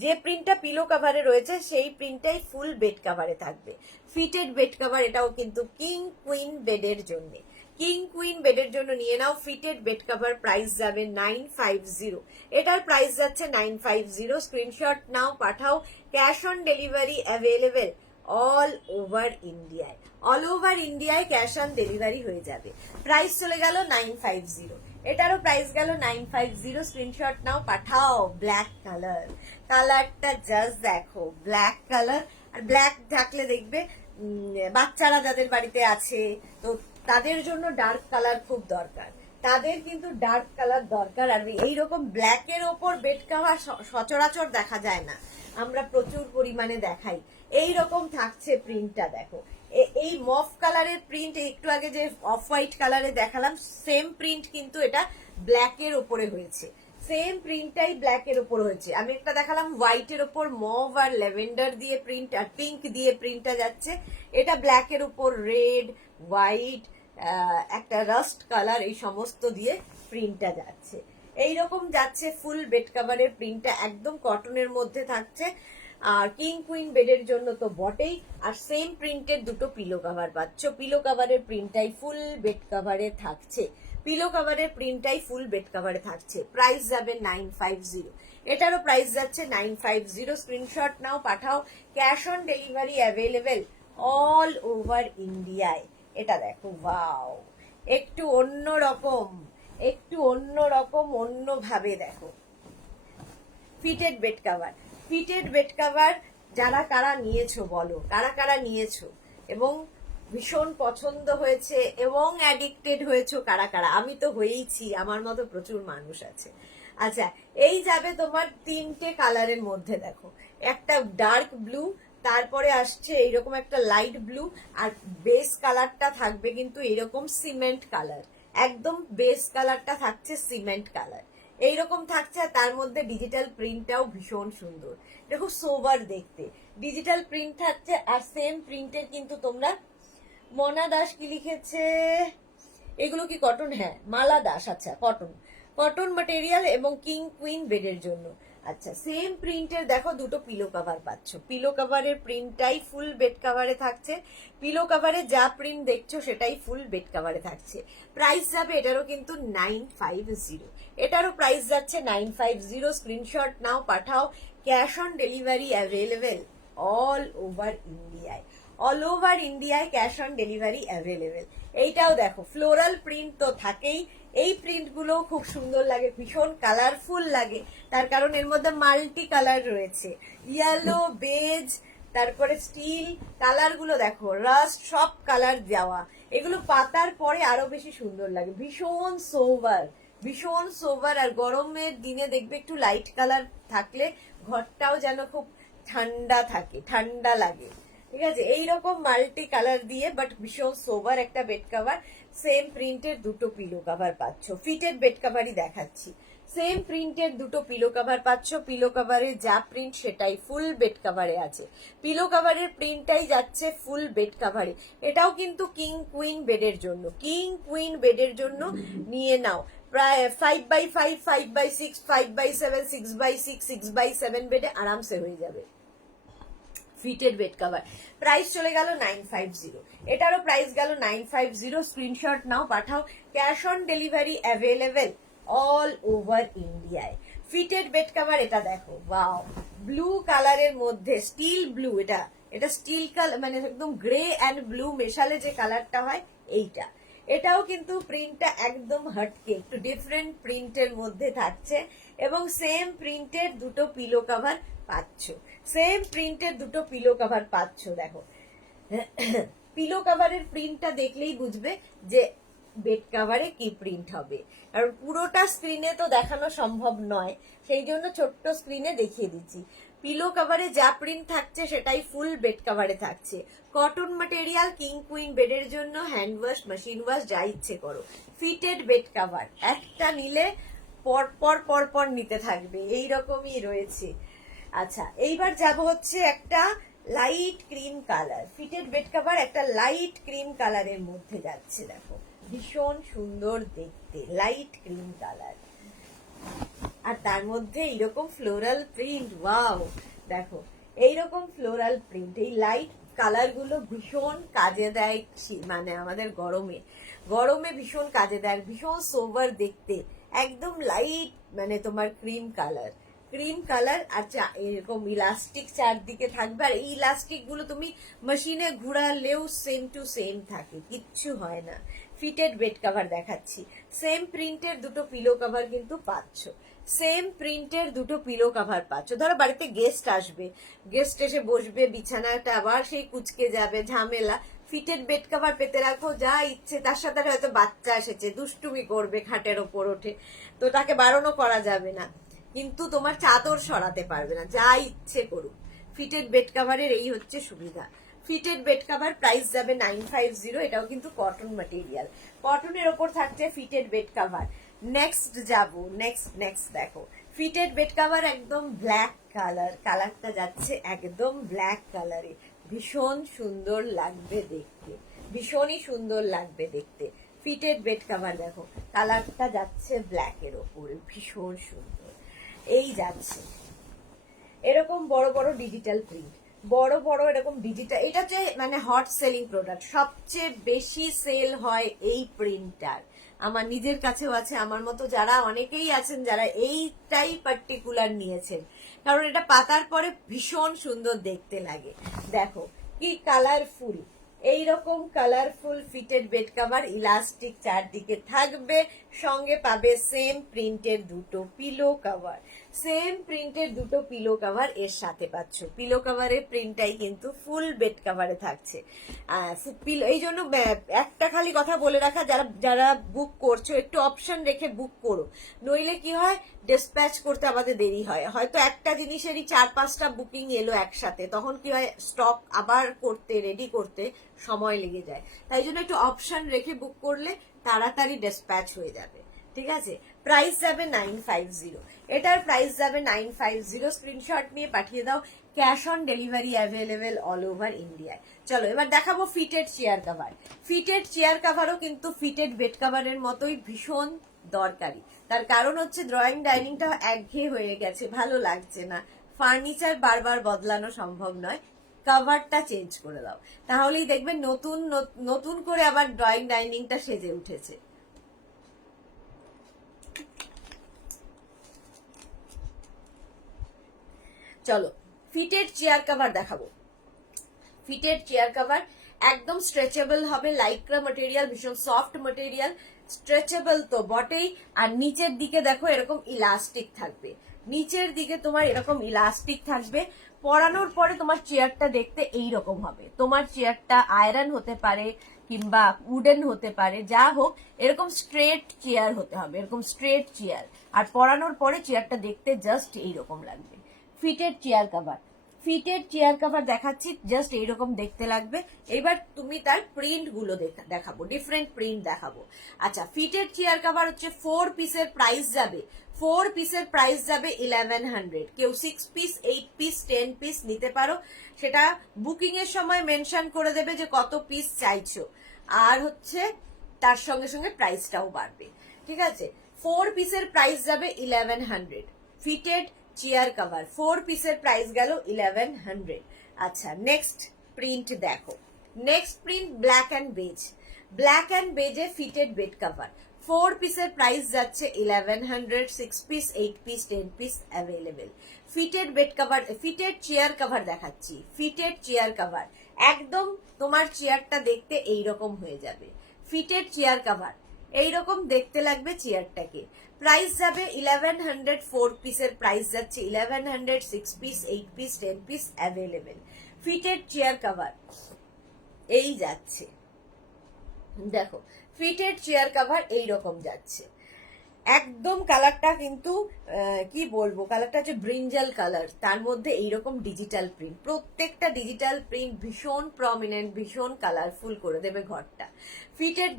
যে প্রিন্টটা পিলো কাভারে রয়েছে সেই প্রিন্টটাই ফুল বেড কাভারে থাকবে। ফিটেড বেড কাভার, এটাও কিন্তু কিং কুইন বেডের জন্য, কিং কুইন বেডের জন্য নিয়ে নাও ফিটেড বেড কাভার। প্রাইস যাবে 950, এটার প্রাইস যাচ্ছে 950। Screenshot now, Pathao, cash on delivery available all over ইন্ডিয়ায়, অল ওভার ইন্ডিয়ায় ক্যাশ অন ডেলিভারি হয়ে যাবে। প্রাইস চলে গেল 950, এটারও প্রাইস গেল 950। স্ক্রিনশট নাও, পাঠাও। ব্ল্যাক কালার, কালারটা জাস্ট দেখো, ব্ল্যাক কালার, আর ব্ল্যাক থাকলে দেখবে বাচ্চারা যাদের বাড়িতে আছে তো তাদের জন্য ডার্ক কালার খুব দরকার, তাদের কিন্তু ডার্ক কালার দরকার। আর এইরকম ব্ল্যাকের ওপর বেড কাভার সচরাচর দেখা যায় না, আমরা প্রচুর পরিমাণে দেখাই। এইরকম থাকছে প্রিন্টটা, দেখো এই মফ কালারের প্রিন্ট, একটু আগে যে অফ হোয়াইট কালারে দেখালাম সেম প্রিন্ট কিন্তু এটা ব্ল্যাকের ওপরে হয়েছে, সেম প্রিন্টটাই ব্ল্যাকের ওপর হয়েছে। আমি একটা দেখালাম হোয়াইটের ওপর মভ আর ল্যাভেন্ডার দিয়ে প্রিন্ট আর পিঙ্ক দিয়ে প্রিন্টটা যাচ্ছে, এটা ব্ল্যাকের উপর রেড, হোয়াইট, একটা রাস্ট কালার, এই সমস্ত দিয়ে প্রিন্টটা যাচ্ছে। এইরকম যাচ্ছে ফুল বেড কাভারের প্রিন্টটা, একদম কটনের মধ্যে থাকছে। আর কিং কুইন বেডের জন্য তো বটেই, আর সেম প্রিন্টের দুটো পিলো কভার পাচ্ছ। পিলো কভারের প্রিন্টটাই ফুল বেড কাভারে থাকছে, পিলো কভারের প্রিন্টটাই ফুল বেড কাভারে থাকছে। প্রাইস যাবে 950, এটারও প্রাইস যাচ্ছে 950। Screenshot now, Pathao, cash on delivery available all over ইন্ডিয়ায়। এটা দেখো, ওয়াও, একটু অন্যরকম, একটু অন্যরকম, অন্যভাবে দেখো fitted bed cover. Fitted bed cover যারা কারা নিয়েছো বলো, কারা কারা নিয়েছো এবং ভীষণ পছন্দ হয়েছে এবং অ্যাডিক্টেড হয়েছো কারা কারা? আমি তো হয়েইছি, আমার মতো প্রচুর মানুষ আছে। আচ্ছা, এই যাবে তোমার তিনটে কালারের মধ্যে, দেখো একটা ডার্ক ব্লু, তারপরে আসছে এইরকম একটা লাইট ব্লু, আর বেস কালারটা থাকবে কিন্তু এইরকম সিমেন্ট কালার, একদম বেস কালারটা থাকছে সিমেন্ট কালার এইরকম থাকছে। আর তার মধ্যে ডিজিটাল প্রিন্টটাও ভীষণ সুন্দর, দেখো সোবার দেখতে ডিজিটাল প্রিন্ট থাকছে। আর সেম প্রিন্টের কিন্তু তোমরা, মনা দাস কি লিখেছে, এগুলো কি কটন? হ্যাঁ মালা দাস, আচ্ছা কটন, কটন ম্যাটেরিয়াল এবং কিং কুইন বেডের জন্য। আচ্ছা সেম প্রিন্টের দেখো দুটো পিলো কভার পাচ্ছ, পিলো কভারের প্রিন্টটাই ফুল বেড কভারে থাকছে, পিলো কভারে যা প্রিন্ট দেখছো সেটাই ফুল বেড কভারে থাকছে। প্রাইস যাবে এটারও কিন্তু 950, এটারও প্রাইস যাচ্ছে 950। Screenshot now, Pathao. Cash on delivery available all over ইন্ডিয়ায়, অল ওভার ইন্ডিয়ায় ক্যাশ অন ডেলিভারি অ্যাভেলেবেল। এইটাও দেখো ফ্লোরাল প্রিন্ট তো থাকেই, এই প্রিন্ট গুলো খুব সুন্দর লাগে, ভীষণ কালারফুল লাগে, তার কারণ এর মধ্যে মাল্টি কালার রয়েছে, ইয়েলো, বেজ, তারপরে স্টিল কালার গুলো দেখো, রাস্ট, সব কালার দেওয়া। এগুলো পাতার পরে আরো বেশি সুন্দর লাগে, ভীষণ সোভার, ভীষণ সোভার। আর গরমের দিনে দেখবে একটু লাইট কালার থাকলে ঘরটাও যেন খুব ঠান্ডা থাকে, ঠান্ডা লাগে। ঠিক আছে, এইরকম মাল্টি কালার দিয়ে বাট ভীষণ সোবার একটা বেড কভার। সেম প্রিন্টের দুটো পিলো কভার পাচ্ছ, ফিটেড বেড কভারই দেখাচ্ছি। সেম প্রিন্টের দুটো পিলো কভার পাচ্ছ, পিলো কভারের যা প্রিন্ট সেটাই ফুল বেড কভারে আছে, পিলো কভারের প্রিন্টটাই যাচ্ছে ফুল বেড কভারে। এটাও কিন্তু কিং কুইন বেডের জন্য, কিং কুইন বেডের জন্য নিয়ে নাও। প্রায় 5x5, 5x6, 5x7, 6x6, 6x7 বেডে আরামসে হয়ে যাবে ফিটেড বেড কভার। প্রাইস চলে গেল 950, এটারও প্রাইস গেল 950। Screenshot now, Pathao. Cash on delivery available all over ইন্ডিয়ায়। ফিটেড বেড কভার এটা দেখো, ওয়াও, ব্লু কালারের মধ্যে স্টিল ব্লু, এটা এটা স্টিল কালার, মানে একদম গ্রে অ্যান্ড ব্লু মেশালে যে কালারটা হয় এইটা। এটাও কিন্তু প্রিন্টটা একদম হটকে, একটু ডিফারেন্ট প্রিন্টের মধ্যে থাকছে, এবং সেম প্রিন্টের দুটো পিলো কভার পাচ্ছ, সেম প্রিন্টের দুটো পিলো কভার পাচ্ছ। দেখো পিলো কভারের প্রিন্টটা দেখলেই বুঝবে যে বেড কভারে কি প্রিন্ট হবে, কারণ পুরোটা স্ক্রিনে তো দেখানো সম্ভব নয়, সেই জন্য ছোট্ট স্ক্রিনে দেখিয়ে দিচ্ছি। পিলো কভারে যা প্রিন্ট থাকছে সেটাই ফুল বেড কভারে থাকছে। কটন ম্যাটেরিয়াল, কিং কুইন বেডের জন্য, হ্যান্ড ওয়াশ, মেশিন ওয়াশ, যা ইচ্ছে করো। ফিটেড বেড কভার একটা নিলে পরপর পরপর নিতে থাকবে, এইরকমই রয়েছে। আচ্ছা এইবার যাব হচ্ছে একটা light cream colour, fitted bed cover একটা লাইট ক্রিম কালারের মধ্যে যাচ্ছে, দেখো ভীষণ সুন্দর দেখতে, লাইট ক্রিম কালার, আর তার মধ্যে এইরকম ফ্লোরাল প্রিন্ট, ওয়াও দেখো এইরকম ফ্লোরাল প্রিন্ট। এই লাইট কালার গুলো ভীষণ কাজে দেয়, মানে আমাদের গরমে, গরমে ভীষণ কাজে দেয়, ভীষণ সোভার দেখতে, একদম লাইট, মানে তোমার ক্রিম কালার, ক্রিম কালার। আর এরকম ইলাস্টিক চারদিকে থাকবে, আর এই ইলাস্টিক গুলো তুমি মেশিনে ঘুরালেও সেম টু সেম থাকে, কিচ্ছু হয় না। ফিটেড বেড কভার দেখাচ্ছি, সেম প্রিন্টের দুটো পিলো কভার কিন্তু পাচ্ছ, সেম প্রিন্টের দুটো পিলো কভার পাচ্ছ। ধরো বাড়িতে গেস্ট আসবে, গেস্ট এসে বসবে, বিছানাটা আবার সেই কুচকে যাবে, ঝামেলা, ফিটেড বেড কভার পেতে রাখো, যা ইচ্ছে, তার সাথে হয়তো বাচ্চা এসেছে, দুষ্টুমি করবে, খাটের ওপর ওঠে, তো তাকে বারণও করা যাবে না, কিন্তু তোমার চাদর সরাতে পারবে না, যা ইচ্ছে করুক। ফিটেড বেড কভারের এই হচ্ছে সুবিধা। ফিটেড বেড কভার প্রাইস যাবে 950, এটাও কিন্তু কটন ম্যাটেরিয়াল, কটনের ওপর থাকছে ফিটেড বেড কভার। নেক্সট যাব, নেক্সট দেখো ফিটেড বেড কভার একদম ব্ল্যাক কালার, কালারটা যাচ্ছে একদম ব্ল্যাক কালারে, ভীষণ সুন্দর লাগবে দেখতে, ভীষণই সুন্দর লাগবে দেখতে। ফিটেড বেড কভার দেখো, কালারটা যাচ্ছে ব্ল্যাকের ওপরে, ভীষণ সুন্দর। এই যাচ্ছে এরকম বড় বড় ডিজিটাল প্রিন্ট, বড় বড় এরকম ডিজিটাল, এটা হচ্ছে মানে হট সেলিং প্রোডাক্ট, সবচেয়ে বেশি সেল হয় এই প্রিন্টটার। আমার নিজের কাছেও আছে, আমার মতো যারা অনেকেই আছেন যারা এইটাই পার্টিকুলার নিয়েছেন, কারণ এটা পাতার পরে ভীষণ সুন্দর দেখতে লাগে। দেখো কি কালারফুল, এইরকম colourful fitted bed cover, elastic চারদিকে থাকবে, সঙ্গে পাবে সেম প্রিন্টের দুটো পিলো কভার। সেম প্রিন্টের দুটো পিলো কভার এর সাথে পাচ্ছ। পিলো কভারের প্রিন্টটাই কিন্তু ফুল বেড কভারে থাকছে। এই জন্য একটা খালি কথা বলে রাখা, যারা যারা বুক করছো একটু অপশন রেখে বুক করো, নইলে কি হয় ডিসপ্যাচ করতে আমাদের দেরি হয়, হয়তো একটা জিনিসেরই 4-5টা বুকিং এলো একসাথে, তখন কি হয় স্টক আবার করতে রেডি করতে সময় লেগে যায়। তাই জন্য একটু অপশন রেখে বুক করলে তাড়াতাড়ি ডিসপ্যাচ হয়ে যাবে। ঠিক আছে, প্রাইস যাবে 950, এটার প্রাইস যাবে 950। স্ক্রিনশট নিয়ে পাঠিয়ে দাও, cash on delivery available all over ইন্ডিয়ায়। চলো এবার দেখাবো fitted chair cover. Fitted chair কভারও কিন্তু ফিটেড বেড কভারের মতোই ভীষণ দরকারি। তার কারণ হচ্ছে ড্রয়িং ডাইনিংটা একঘেয়ে হয়ে গেছে, ভালো লাগছে না, ফার্নিচার বারবার বদলানো সম্ভব নয়, কভারটা চেঞ্জ করে দাও, তাহলেই দেখবে নতুন নতুন করে আবার ড্রয়িং ডাইনিংটা সেজে উঠেছে। চলো ফিটেড চেয়ার কভার দেখাবো। ফিটেড চেয়ার কভার একদম স্ট্রেচেবল হবে, লাইক্রা ম্যাটেরিয়াল, ভীষণ সফট ম্যাটেরিয়াল, স্ট্রেচেবল তো বটেই। আর নিচের দিকে দেখো এরকম ইলাস্টিক থাকবে, নিচের দিকে তোমার এরকম ইলাস্টিক থাকবে। পরানোর পরে তোমার চেয়ারটা দেখতে এই রকম হবে। তোমার চেয়ারটা আয়রন হতে পারে কিংবা উডেন হতে পারে, যা হোক এরকম স্ট্রেট চেয়ার হতে হবে, এরকম স্ট্রেট চেয়ার। আর পরানোর পরে চেয়ারটা দেখতে জাস্ট এইরকম লাগবে। Fitted chair cover, fitted chair cover দেখাচ্ছি, জাস্ট এইরকম দেখতে লাগবে। এবার তুমি তার প্রিন্ট গুলো দেখাবো, ডিফারেন্ট প্রিন্ট দেখাবো। আচ্ছা, ফিটেড চেয়ার কভার হচ্ছে 4 পিসের প্রাইস যাবে, 4 পিসের প্রাইস যাবে 1100। কেউ 6 পিস, 8 পিস, 10 পিস নিতে পারো, সেটা বুকিং এর সময় মেনশন করে দেবে যে কত পিস চাইছো, আর হচ্ছে তার সঙ্গে সঙ্গে প্রাইসটাও বাড়বে। ঠিক আছে, 4 পিসের প্রাইস যাবে 1100। ফিটেড চেয়ার কভার 4 পিসের প্রাইস গেল 1100। আচ্ছা, নেক্সট প্রিন্ট দেখো, next print black and beige. Black and বেজে ফিটেড বেড কভার 4 পিসের প্রাইস যাচ্ছে 1100। 6 piece, 8 piece, 10 piece available. Fitted bed cover, fitted chair cover দেখাচ্ছি। ফিটেড চেয়ার কভার একদম তোমার চেয়ারটা দেখতে এইরকম হয়ে যাবে। ফিটেড চেয়ার কভার এইরকম দেখতে লাগবে চেয়ারটাকে। প্রাইস যাবে 1100, 4 পিসের প্রাইস যাচ্ছে 1100। 6 piece, 8 piece, 10 piece available. Fitted chair cover এই যাচ্ছে, দেখো ফিটেড চেয়ার কভার এইরকম যাচ্ছে। একদম কালারটা কিন্তু কি বলবো, কালারটা হচ্ছে ব্রিঞ্জাল কালার, তার মধ্যে এইরকম ডিজিটাল প্রিন্ট, প্রত্যেকটা ডিজিটাল প্রিন্ট ভীষণ প্রমিনেন্ট, ভীষণ কালারফুল করে দেবে ঘরটা। ফিটেড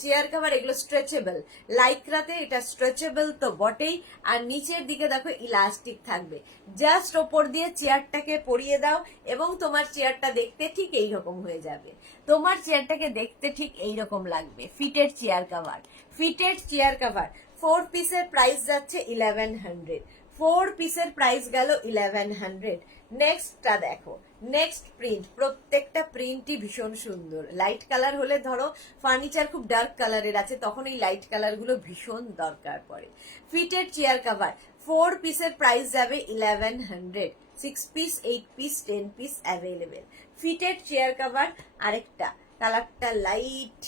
চেয়ার কভার এগুলো স্ট্রেচেবল, লাইক্রাতে এটা স্ট্রেচেবল তো বটেই। আর নিচের দিকে দেখো ইলাস্টিক থাকবে, জাস্ট ওপর দিয়ে চেয়ারটাকে পরিয়ে দাও এবং তোমার চেয়ারটা দেখতে ঠিক এইরকম হয়ে যাবে, তোমার চেয়ারটাকে দেখতে ঠিক এইরকম লাগবে। Fitted chair cover, fitted chair cover 4 পিসের প্রাইস যাচ্ছে 1100। 4 পিসের প্রাইস গেল 1100। নেক্সটটা দেখো, নেক্সট প্রিন্ট, প্রত্যেকটা প্রিন্টই ভীষণ সুন্দর। লাইট কালার হলে ধরো ফার্নিচার খুব ডার্ক কালারের আছে, তখন এই লাইট কালার গুলো ভীষণ দরকার পড়ে। ফিটেড চেয়ার কভার 4 পিসের প্রাইস যাবে 1100। 6 piece, 8 piece, 10 piece available. Fitted chair cover আরেকটা কালারটা লাইট,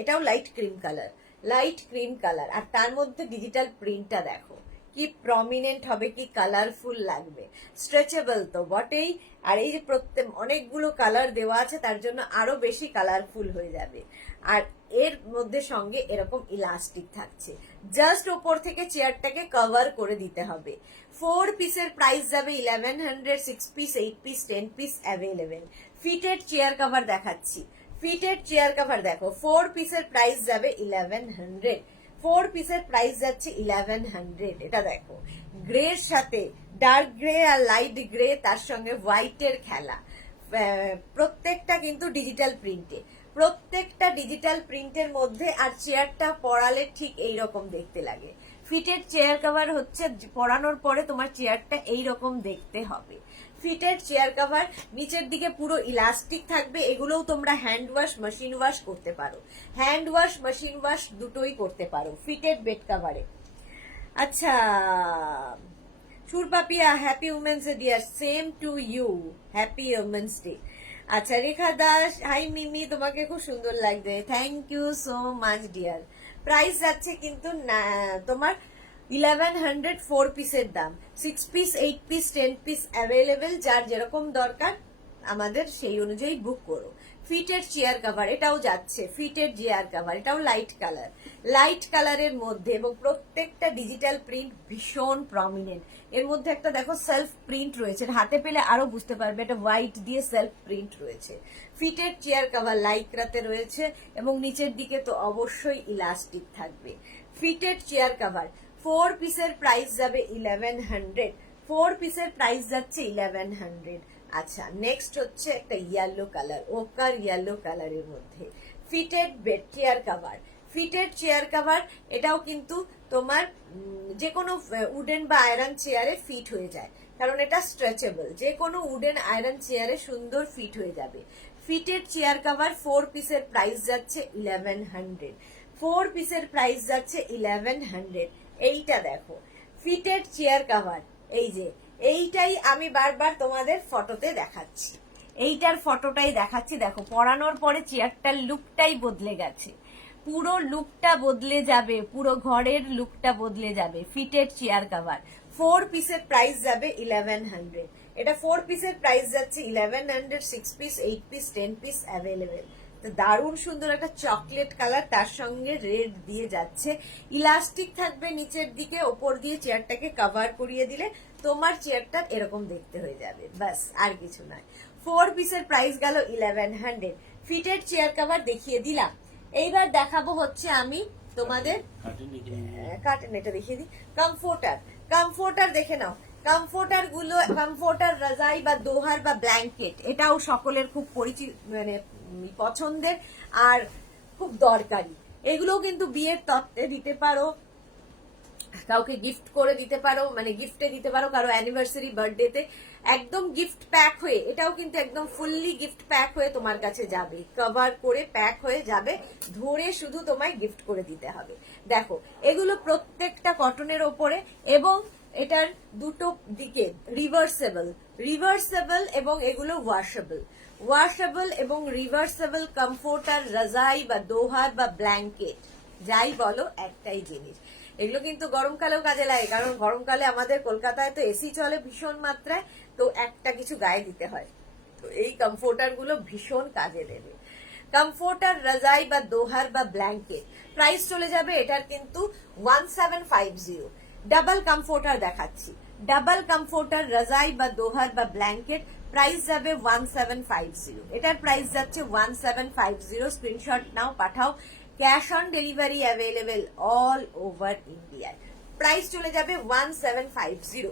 এটাও light cream colour, light cream colour, আর তার মধ্যে ডিজিটাল প্রিন্টটা দেখো কি প্রমিনেন্ট হবে, কি কালারফুল লাগবে। স্ট্রেচেবল তো বটেই, আর এই যে প্রত্যেক অনেকগুলো কালার দেওয়া আছে তার জন্য আরো বেশি কালারফুল হয়ে যাবে। আর এর মধ্যে সঙ্গে এরকম ইলাস্টিক থাকছে, জাস্ট ওপর থেকে চেয়ারটাকে কভার করে দিতে হবে। 4 পিসের প্রাইস যাবে 1100। 6 piece, 8 piece, 10 piece available. Fitted chair cover দেখাচ্ছি, ফিটেড চেয়ার কভার দেখো 4 পিসের প্রাইস যাবে 1100। 4 পিসের প্রাইস যাচ্ছে 1100। এটা দেখো গ্রের সাথে ডার্ক গ্রে আর লাইট গ্রে, তার সঙ্গে হোয়াইটের খেলা, প্রত্যেকটা কিন্তু ডিজিটাল প্রিন্টে, প্রত্যেকটা ডিজিটাল প্রিন্টের মধ্যে। আর চেয়ারটা পরালে ঠিক এইরকম দেখতে লাগে। ফিটেড চেয়ার কভার হচ্ছে পরানোর পরে তোমার চেয়ারটা এইরকম দেখতে হবে। ফিটেড চেয়ার কভার নিচের দিকে পুরো ইলাস্টিক থাকবে, এগুলোও তোমরা হ্যান্ড ওয়াশ, মেশিন ওয়াশ করতে পারো, হ্যান্ড ওয়াশ, মেশিন ওয়াশ দুটোই করতে পারো ফিটেড বেড কভারে। আচ্ছা Surpapiya, happy women's day dear, same to you, happy women's day. আচ্ছা রেখা দাস, হাই মিমি, তোমাকে খুব সুন্দর লাগছে, thank you so much dear. Price যাচ্ছে কিন্তু তোমার 1100 4 পিসের দাম, 6 পিস 8 পিস 10 পিস অ্যাভেলেবেল, যার যেরকম দরকার আমাদের সেই অনুযায়ী বুক করো। ফিটের চেয়ার কভার, এটাও যাচ্ছে, ফিটের চেয়ার কভার, এটাও লাইট কালারের মধ্যে, এবং প্রত্যেকটা ডিজিটাল প্রিন্ট ভীষণ প্রমিনেন্ট। এর মধ্যে একটা দেখো সেলফ প্রিন্ট রয়েছে, হাতে পেলে আরো বুঝতে পারবে, এটা হোয়াইট দিয়ে সেলফ প্রিন্ট রয়েছে। ফিটের চেয়ার কভার লাইক্রাতে রয়েছে, এবং নিচের দিকে তো অবশ্যই ইলাস্টিক থাকবে। ফিটেড চেয়ার কভার 4 পিসের প্রাইস যাবে 1100, 4 পিসের প্রাইস যাচ্ছে 1100। আচ্ছা, নেক্সট হচ্ছে একটা ইয়েলো কালার, ওকার ইয়েলো কালারের মধ্যে fitted bed chair cover. Fitted chair cover এটাও কিন্তু তোমার যে কোনো উডেন বা আয়রন চেয়ারে ফিট হয়ে যায়, কারণ এটা স্ট্রেচেবল, যে কোনো উডেন আয়রন চেয়ারে সুন্দর ফিট হয়ে যাবে। ফিটেড চেয়ার কভার 4 পিসের প্রাইস যাচ্ছে 1100, 4 পিসের প্রাইস যাচ্ছে 1100। এইটা দেখো ফিটেড চেয়ার কভার, এই যে এইটাই আমি বারবার তোমাদের ফটোতে দেখাচ্ছি, এইটার ফটোটাই দেখাচ্ছি। দেখো পরানোর পরে চেয়ারটার লুকটাই বদলে গেছে, পুরো লুকটা বদলে যাবে, পুরো ঘরের লুকটা বদলে যাবে। ফিটেড চেয়ার কভার 4 পিসের প্রাইস যাবে 1100, এটা 4 পিসের প্রাইস যাচ্ছে 1100, 6 পিস 8 পিস 10 পিস অ্যাভেলেবেল। দারুণ সুন্দর একটা চকলেট কালার, তার সঙ্গে রেড দিয়ে যাচ্ছে, ইলাস্টিক থাকবে নিচের দিকে, ওপর দিয়ে চেয়ারটাকে কভার করিয়ে দিলে তোমার চেয়ারটা এরকম দেখতে হয়ে যাবে, বাস আর কিছু নয়। 4 পিসের প্রাইস গেল 1100। ফিটেড চেয়ার কভার দেখিয়ে দিলাম, এইবার দেখাবো হচ্ছে আমি তোমাদের কার্টেন, এটা দেখিয়ে দিই। কমফোর্টার দেখে নাও, কমফোর্টার রাজাই বা দোহার বা ব্ল্যাঙ্কেট, এটাও সকলের খুব পরিচিত, মানে পছন্দের আর খুব দরকারি। এগুলো কিন্তু বিয়ের তত্ত্বে দিতে পারো, কাউকে গিফট করে দিতে পারো, মানে গিফটে দিতে পারো কারো অ্যানিভার্সারি বার্থডেতে, একদম গিফট প্যাক হয়ে, এটাও কিন্তু একদম ফুললি গিফট প্যাক হয়ে তোমার কাছে যাবে, কভার করে প্যাক হয়ে যাবে, ধরে শুধু তোমায় গিফট করে দিতে হবে। দেখো এগুলো প্রত্যেকটা কটনের ওপরে, এবং এটার দুটো দিকে রিভার্সেবল এবং এগুলো ওয়াশেবল এবং রিভার্সেবল কমফোর্টার রাজাই বা দোহার বা ব্ল্যাঙ্কেট, যাই বলো একটাই জিনিস। এগুলো কিন্তু গরমকালেও কাজে লাগে, কারণ গরমকালে আমাদের কলকাতায় তো এসি চলে ভীষণ মাত্রায়, তো একটা কিছু গায়ে দিতে হয়, তো এই কমফোর্টার গুলো ভীষণ কাজে দেবে। কমফোর্টার রাজাই বা দোহার বা ব্ল্যাঙ্কেট প্রাইস চলে যাবে এটার কিন্তু 1750। ডাবল কমফোর্টার দেখাচ্ছি, ডাবল কমফোর্টার রাজাই বা দোহার বা ব্ল্যাঙ্কেট প্রাইস যাবে 1750, এটার প্রাইস যাচ্ছে 1750। Screenshot now, Pathao. Cash on delivery available all over India. Price চলে যাবে 1750।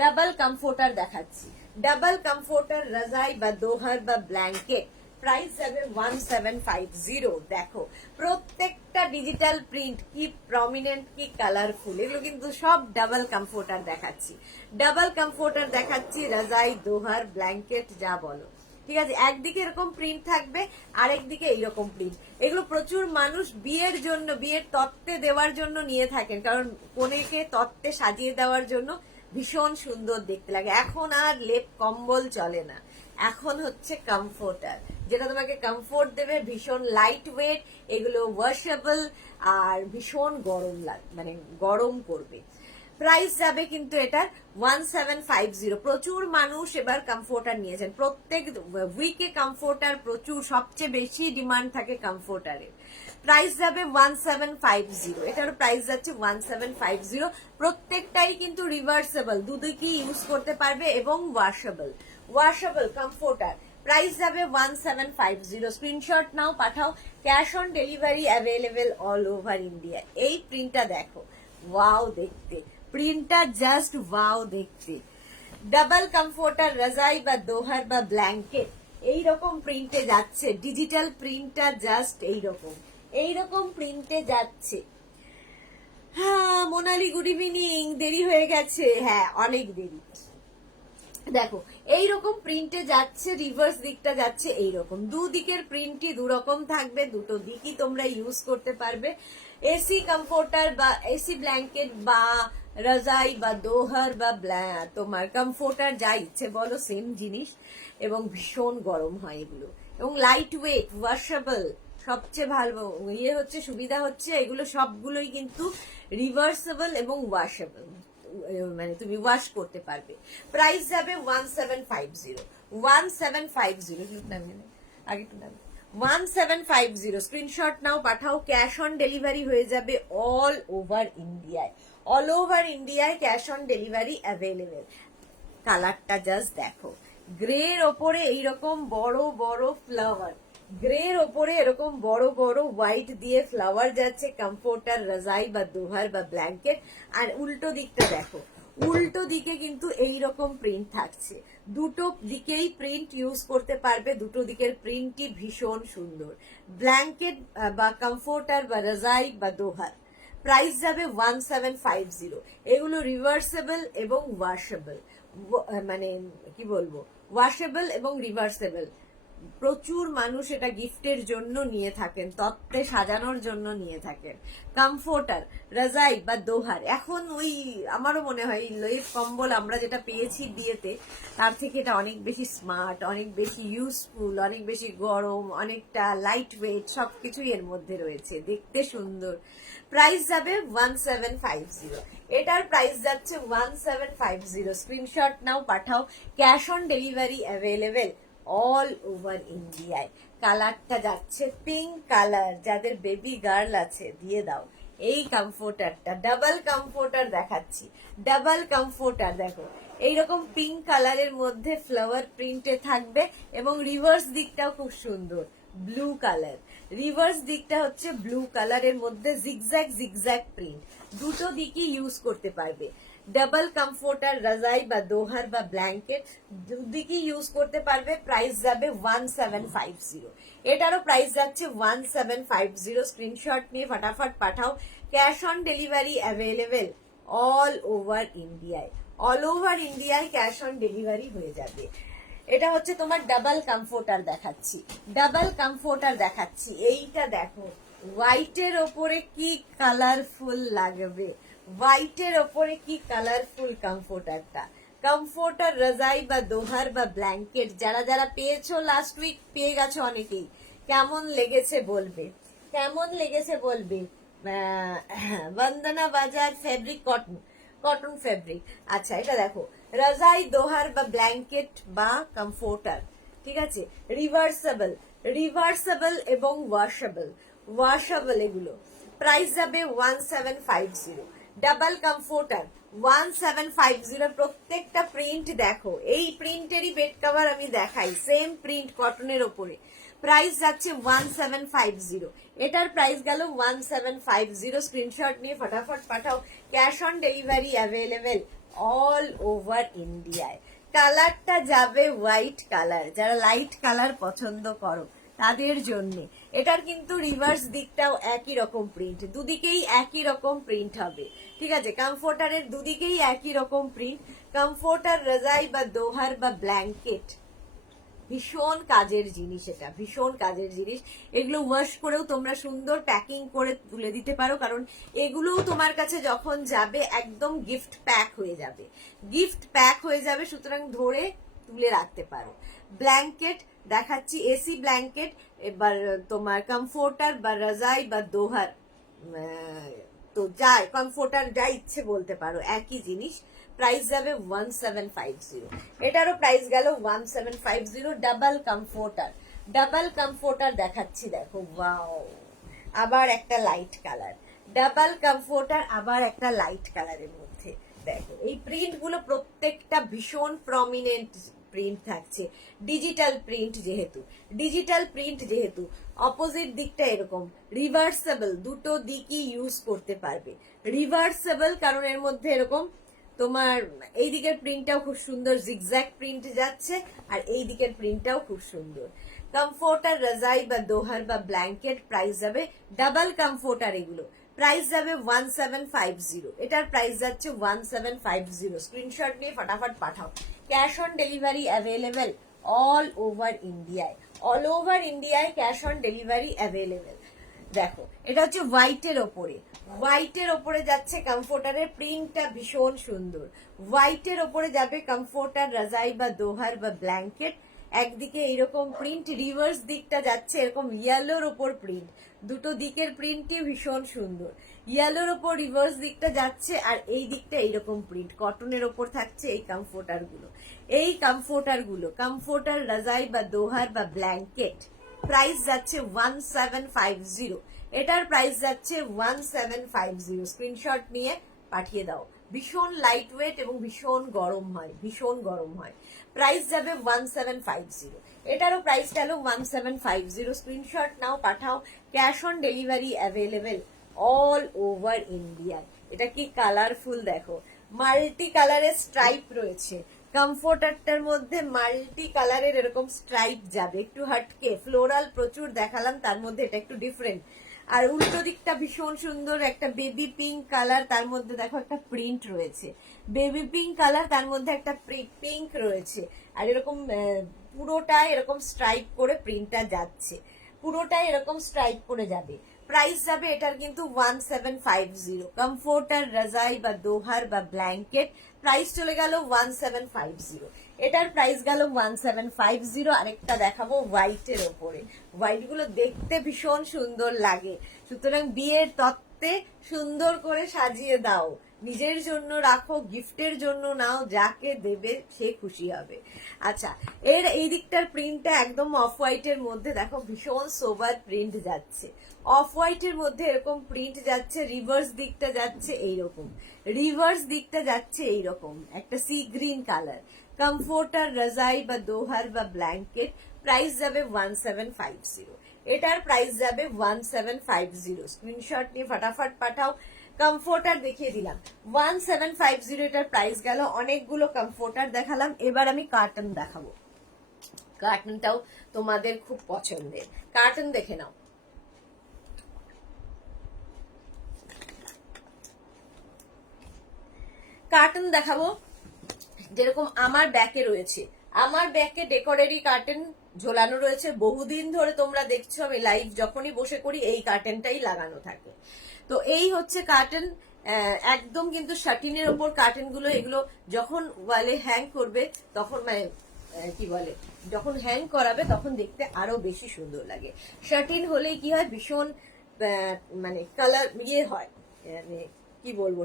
ডাবল কমফোর্টার দেখাচ্ছি, ডাবল কমফোর্টার রাজাই বা দোহার বা ব্ল্যাঙ্কেট প্রাইস যাবে 1750। দেখো প্রত্যেকটা ডিজিটাল প্রিন্ট কি প্রমিনেন্ট, কি কালারফুল, এগুলো কিন্তু সব ডাবল কমফোর্টার দেখাচ্ছি, ডাবল কমফোর্টার দেখাচ্ছি, রাজাই দোহার ব্ল্যাঙ্কেট যা বলো, ঠিক আছে। একদিকে এরকম প্রিন্ট থাকবে, আরেকদিকে এইরকম প্রিন্ট। এগুলো প্রচুর মানুষ বিয়ের জন্য, বিয়ের তত্ত্বে দেওয়ার জন্য নিয়ে থাকেন, কারণ কনেকে তত্ত্বে সাজিয়ে দেওয়ার জন্য ভীষণ সুন্দর দেখতে লাগে। এখন আর লেপ কম্বল চলে না, এখন হচ্ছে কমফোর্টার, যেটা তোমাকে কমফোর্ট দেবে, ভীষণ লাইট ওয়েট, এগুলো ওয়াশেবল আর ভীষণ গরম মানে গরম করবে। প্রাইস যাবে কিন্তু এটার 1750। প্রচুর মানুষ এবার কমফোর্টার নিয়েছেন, প্রত্যেক উইকে কমফোর্টার প্রচুর, সবচেয়ে বেশি ডিমান্ড থাকে কমফোর্টারের। প্রাইস যাবে 1750, এটার প্রাইস যাচ্ছে 1750। প্রত্যেকটাই কিন্তু রিভার্সেবল, দুদিকেই ইউজ করতে পারবে, এবং ওয়াশেবল কমফোর্টার প্রাইস যাবে 1750। Screenshot now, Pathao. Cash on delivery available all over India. এই প্রিন্টটা দেখো, ওয়াও দেখতে, প্রিন্টটা জাস্ট ওয়াও দেখতে। ডাবল কমফোর্টার রাজাই বা দোহার বা ব্ল্যাঙ্কেট এইরকম প্রিন্টে যাচ্ছে, ডিজিটাল প্রিন্টটা জাস্ট এইরকম প্রিন্টে যাচ্ছে। হ্যাঁ মোনালি, গুড ইভিনিং, দেরি হয়ে গেছে, হ্যাঁ অনেক দেরি। দেখো এইরকম প্রিন্টে যাচ্ছে, রিভার্স দিকটা যাচ্ছে এইরকম, দুদিকের প্রিন্টই দুরকম থাকবে, দুটো দিকই তোমরা ইউজ করতে পারবে। এসি কমফোর্টার বা এসি ব্ল্যাঙ্কেট বা রাজাই বা দোহার বা তোমার কমফোর্টার যা ইচ্ছে বলো, সেম জিনিস, এবং ভীষণ গরম হয় এগুলো, এবং লাইট ওয়েট, ওয়াশেবল, সবচেয়ে ভালো ইয়ে হচ্ছে সুবিধা হচ্ছে এগুলো সবগুলোই কিন্তু রিভার্সেবল এবং ওয়াশেবল, মানে তুমি ওয়াশ করতে পারবে। প্রাইস যাবে 1750, 1750 আগে একটু নাম 1750। Screenshot now, Pathao. Cash on delivery হয়ে যাবে অল ওভার ইন্ডিয়ায়, অল ওভার ইন্ডিয়ায় ক্যাশ অন ডেলিভারি অ্যাভেলেবেল। কালারটা জাস্ট দেখো, গ্রের ওপরে এইরকম বড় বড় ফ্লাওয়ার, গ্রের ওপরে এরকম বড় বড় হোয়াইট দিয়ে ফ্লাওয়ার যাচ্ছে, কমফোর্টার, রাজাই বা দোহার বা ব্ল্যাঙ্কেট। আর উল্টো দিকটা দেখো, উল্টো দিকে কিন্তু এইরকম প্রিন্ট থাকছে। দুটো দিকেই প্রিন্ট ইউজ করতে পারবে, দুটো দিকের প্রিন্টই ভীষণ সুন্দর। ব্ল্যাঙ্কেট বা কমফোর্টার বা রাজাই বা দোহার। প্রাইস যাবে 1750। এগুলো রিভার্সেবল এবং ওয়াশেবল, মানে কি বলবো, ওয়াশেবল এবং রিভার্সেবল। প্রচুর মানুষ এটা গিফটের জন্য নিয়ে থাকেন, তত্ত্বে সাজানোর জন্য নিয়ে থাকেন। কমফোর্টার, রাজাই বা দোহার। এখন ওই আমারও মনে হয় লেপ কম্বল আমরা যেটা পেয়েছি বিয়েতে, তার থেকে এটা অনেক বেশি স্মার্ট, অনেক বেশি ইউজফুল, অনেক বেশি গরম, অনেকটা লাইট ওয়েট, সবকিছুই এর মধ্যে রয়েছে, দেখতে সুন্দর। প্রাইস যাবে 1750। এটার প্রাইস যাচ্ছে 1750। Screenshot now, Pathao. Cash on delivery available all over ইন্ডিয়ায়। কালারটা যাচ্ছে পিঙ্ক কালার, যাদের বেবি গার্ল আছে দিয়ে দাও। এই কমফোর্টারটা ডাবল কমফোর্টার দেখাচ্ছি, ডাবল কমফোর্টার দেখো, এইরকম পিঙ্ক কালারের মধ্যে ফ্লাওয়ার প্রিন্টে থাকবে এবং রিভার্স দিকটাও খুব সুন্দর, ব্লু কালার। রিভার্স দিকটা হচ্ছে ব্লু কালারের মধ্যে জিগজ্যাগ জিগজ্যাগ প্রিন্ট, দুটো দিকই ইউজ করতে পারবে। ডাবল কমফোর্টার, রাজাই বা দোহার বা ব্ল্যাঙ্কেট দুদিকেই ইউজ করতে পারবে। প্রাইস যাবে 1750। এটারও প্রাইস যাচ্ছে 1750। স্ক্রিনশট নিয়ে ফটাফট পাঠাও। Cash on delivery available all over ইন্ডিয়ায়, অল ওভার ইন্ডিয়ায় ক্যাশ অন ডেলিভারি হয়ে যাবে। এটা হচ্ছে তোমার ডাবল কমফোর্টার দেখাচ্ছি, ডাবল কমফোর্টার দেখাচ্ছি। এইটা দেখো, হোয়াইটের ওপরে কি কালারফুল লাগবে, হোয়াইটের ওপরে কি কালারফুল কমফোর্টারটা। কমফোর্টার, রাজাই বা দোহার বা ব্ল্যাঙ্কেট যারা যারা পেয়েছো, লাস্ট উইক পেয়ে গেছো অনেকেই, কেমন লেগেছে বলবে, কেমন লেগেছে বলবে। বন্দনা বাজার ফেব্রিক কটন, কটন ফেব্রিক। আচ্ছা এটা দেখো, রাজাই, দোহার বা ব্ল্যাঙ্কেট বা কমফোর্টার, ঠিক আছে। রিভার্সেবল, রিভার্সেবল এবং ওয়াশেবল, ওয়াশেবল এগুলো। প্রাইস যাবে 1750। Double comforter 1750। প্রত্যেকটা প্রিন্ট দেখো, এই প্রিন্টেরই বেড কভার আমি দেখাই, সেম প্রিন্ট কটনের ওপরে। প্রাইস যাচ্ছে 1750। এটার প্রাইস গেল 1750। স্ক্রিনশট নিয়ে ফটাফট পাঠাও। Cash on delivery available all over ইন্ডিয়ায়। কালারটা যাবে হোয়াইট কালার, যারা লাইট কালার পছন্দ করো তাদের জন্য। এটার কিন্তু রিভার্স দিকটাও একই রকম প্রিন্ট, দুদিকেই একই রকম প্রিন্ট হবে, ঠিক আছে। কমফোর্টারের দুদিকেই একই রকম প্রিন্ট। কমফোর্টার, রাজাই বা দোহার বা ব্ল্যাঙ্কেট, ভীষণ কাজের জিনিস, এটা ভীষণ কাজের জিনিস। এগুলো ওয়াশ করেও তোমরা সুন্দর প্যাকিং করে তুলে দিতে পারো, কারণ এগুলোও তোমার কাছে যখন যাবে একদম গিফট প্যাক হয়ে যাবে, গিফট প্যাক হয়ে যাবে, সুতরাং ধরে তুলে রাখতে পারো। ব্ল্যাঙ্কেট দেখাচ্ছি, এসি ব্ল্যাঙ্কেট। এবার তোমার কমফোর্টার বা রাজাই বা দোহার, তো যাই কমফোর্টার যা ইচ্ছে বলতে পারো, একই জিনিস। প্রাইস যাবে 1750। এটারও প্রাইস গেল 1750। ডাবল কমফোর্টার, ডাবল কমফোর্টার দেখাচ্ছি দেখো, ওয়াও, আবার একটা লাইট কালার। ডাবল কমফোর্টার আবার একটা লাইট কালারের মধ্যে দেখো। এই প্রিন্ট গুলো প্রত্যেকটা ভীষণ প্রমিনেন্ট প্রিন্ট থাকছে, ডিজিটাল প্রিন্ট যেহেতু, ডিজিটাল প্রিন্ট যেহেতু অপোজিট দিকটা এরকম। রিভার্সেবল, দুটো দিকই ইউজ করতে পারবে। রিভার্সেবল কারণ এর মধ্যে এরকম তোমার এই দিকের প্রিন্টটাও খুব সুন্দর, জিগজ্যাগ প্রিন্ট যাচ্ছে, আর এই দিকের প্রিন্টটাও খুব সুন্দর। কমফোর্টার, রাজাই বা দোহার বা ব্ল্যাঙ্কেট। প্রাইস যাবে ডাবল কমফোর্টার, এগুলো প্রাইস যাবে 1750। এটার প্রাইস যাচ্ছে 1750। স্ক্রিনশট নিয়ে ফটাফট পাঠাও। Cash on delivery available all over ইন্ডিয়ায়, অল ওভার ইন্ডিয়ায় ক্যাশ অন ডেলিভারি অ্যাভেলেবেল। দেখো এটা হচ্ছে হোয়াইটের ওপরে, হোয়াইটের ওপরে যাচ্ছে কমফোর্টারের প্রিন্টটা ভীষণ সুন্দর। হোয়াইটের ওপরে যাবে কমফোর্টার, রাজাই বা দোহার বা ব্ল্যাঙ্কেট, একদিকে এইরকম প্রিন্ট, রিভার্স দিকটা যাচ্ছে এরকম ইয়েলোর ওপর প্রিন্ট, দুটো দিকের প্রিন্টই ভীষণ সুন্দর। ইয়েলোর ওপর রিভার্স দিকটা যাচ্ছে, আর এই দিকটা এইরকম প্রিন্ট কটনের ওপর থাকছে। এই কমফোর্টার গুলো, কমফোর্টার রাজাই বা দোহার বা ব্ল্যাঙ্কেট, প্রাইস যাচ্ছে 1750। এটার প্রাইস যাচ্ছে 1750। স্ক্রিনশট নিয়ে পাঠিয়ে দাও। ভীষণ লাইট ওয়েট এবং ভীষণ গরম হয়, প্রাইস যাবে 1750। এটারও প্রাইস গেল 1750। Screenshot now, Pathao. Cash on delivery available all over India. এটা কি কালারফুল দেখো, মাল্টি কালারের স্ট্রাইপ রয়েছে। কমফোর্টারটার মধ্যে মাল্টি কালারের এরকম স্ট্রাইপ যাবে, একটু হাটকে। ফ্লোরাল প্রচুর দেখালাম, তার মধ্যে এটা একটু ডিফারেন্ট। আর উল্টো দিকটা ভীষণ সুন্দর, একটা বেবি পিঙ্ক কালার, তার মধ্যে দেখো একটা প্রিন্ট রয়েছে। বেবি পিঙ্ক কালার, তার মধ্যে একটা পিঙ্ক রয়েছে। আর এরকম পুরোটাই এরকম স্ট্রাইপ করে প্রিন্টটা যাচ্ছে, পুরোটাই এরকম স্ট্রাইপ করে যাবে। প্রাইস যাবে এটার কিন্তু 1750। কমফোর্টার, রাজাই বা দোহার বা ব্ল্যাঙ্কেট, প্রাইস চলে গেল 1750। এটার প্রাইস গেল 1750। আরেকটা দেখাবো হোয়াইটের ওপরে। হোয়াইট গুলো দেখতে ভীষণ সুন্দর লাগে, সুতরাং বিয়ের তত্ত্বে সুন্দর করে সাজিয়ে দাও, নিজের জন্য রাখো, গিফটের জন্য নাও, যাকে দেবে সে খুশি হবে। আচ্ছা, এর এই দিকটার প্রিন্টটা একদম অফ হোয়াইটের মধ্যে দেখো, ভীষণ সোবার প্রিন্ট যাচ্ছে। অফ হোয়াইটের মধ্যে এরকম প্রিন্ট যাচ্ছে, রিভার্স দিকটা যাচ্ছে এইরকম, একটা সি গ্রিন কালার। কমফোর্টার, রাজাই বা দোহার বা ব্ল্যাঙ্কেট, প্রাইস যাবে 1750। এটার প্রাইস যাবে 1750। স্ক্রিনশট নিয়ে ফটাফট পাঠাও। কমফোর্টার দেখিয়ে দিলাম 1750, এটার প্রাইস গেল। অনেকগুলো কমফোর্টার দেখালাম, এবার আমি কার্টন দেখাবো। কার্টনটাও তোমাদের খুব পছন্দের, কার্টন দেখে নাও। কার্টন দেখাবো যেরকম আমার ব্যাকে রয়েছে, আমার ব্যাকে ডেকোরেরই কার্টেন ঝোলানো রয়েছে। বহুদিন ধরে তোমরা দেখছো আমি লাইভ যখনই বসে করি এই কার্টেনটাই লাগানো থাকে। তো এই হচ্ছে কার্টেন, একদম কিন্তু শাটিনের ওপর কার্টেন গুলো। এগুলো যখন ওয়ালে হ্যাং করবে তখন কি বলে, যখন হ্যাং করাবে তখন দেখতে আরো বেশি সুন্দর লাগে। শাটিন হলেই কি হয়, ভীষণ মানে কালার হয়, কি বলবো,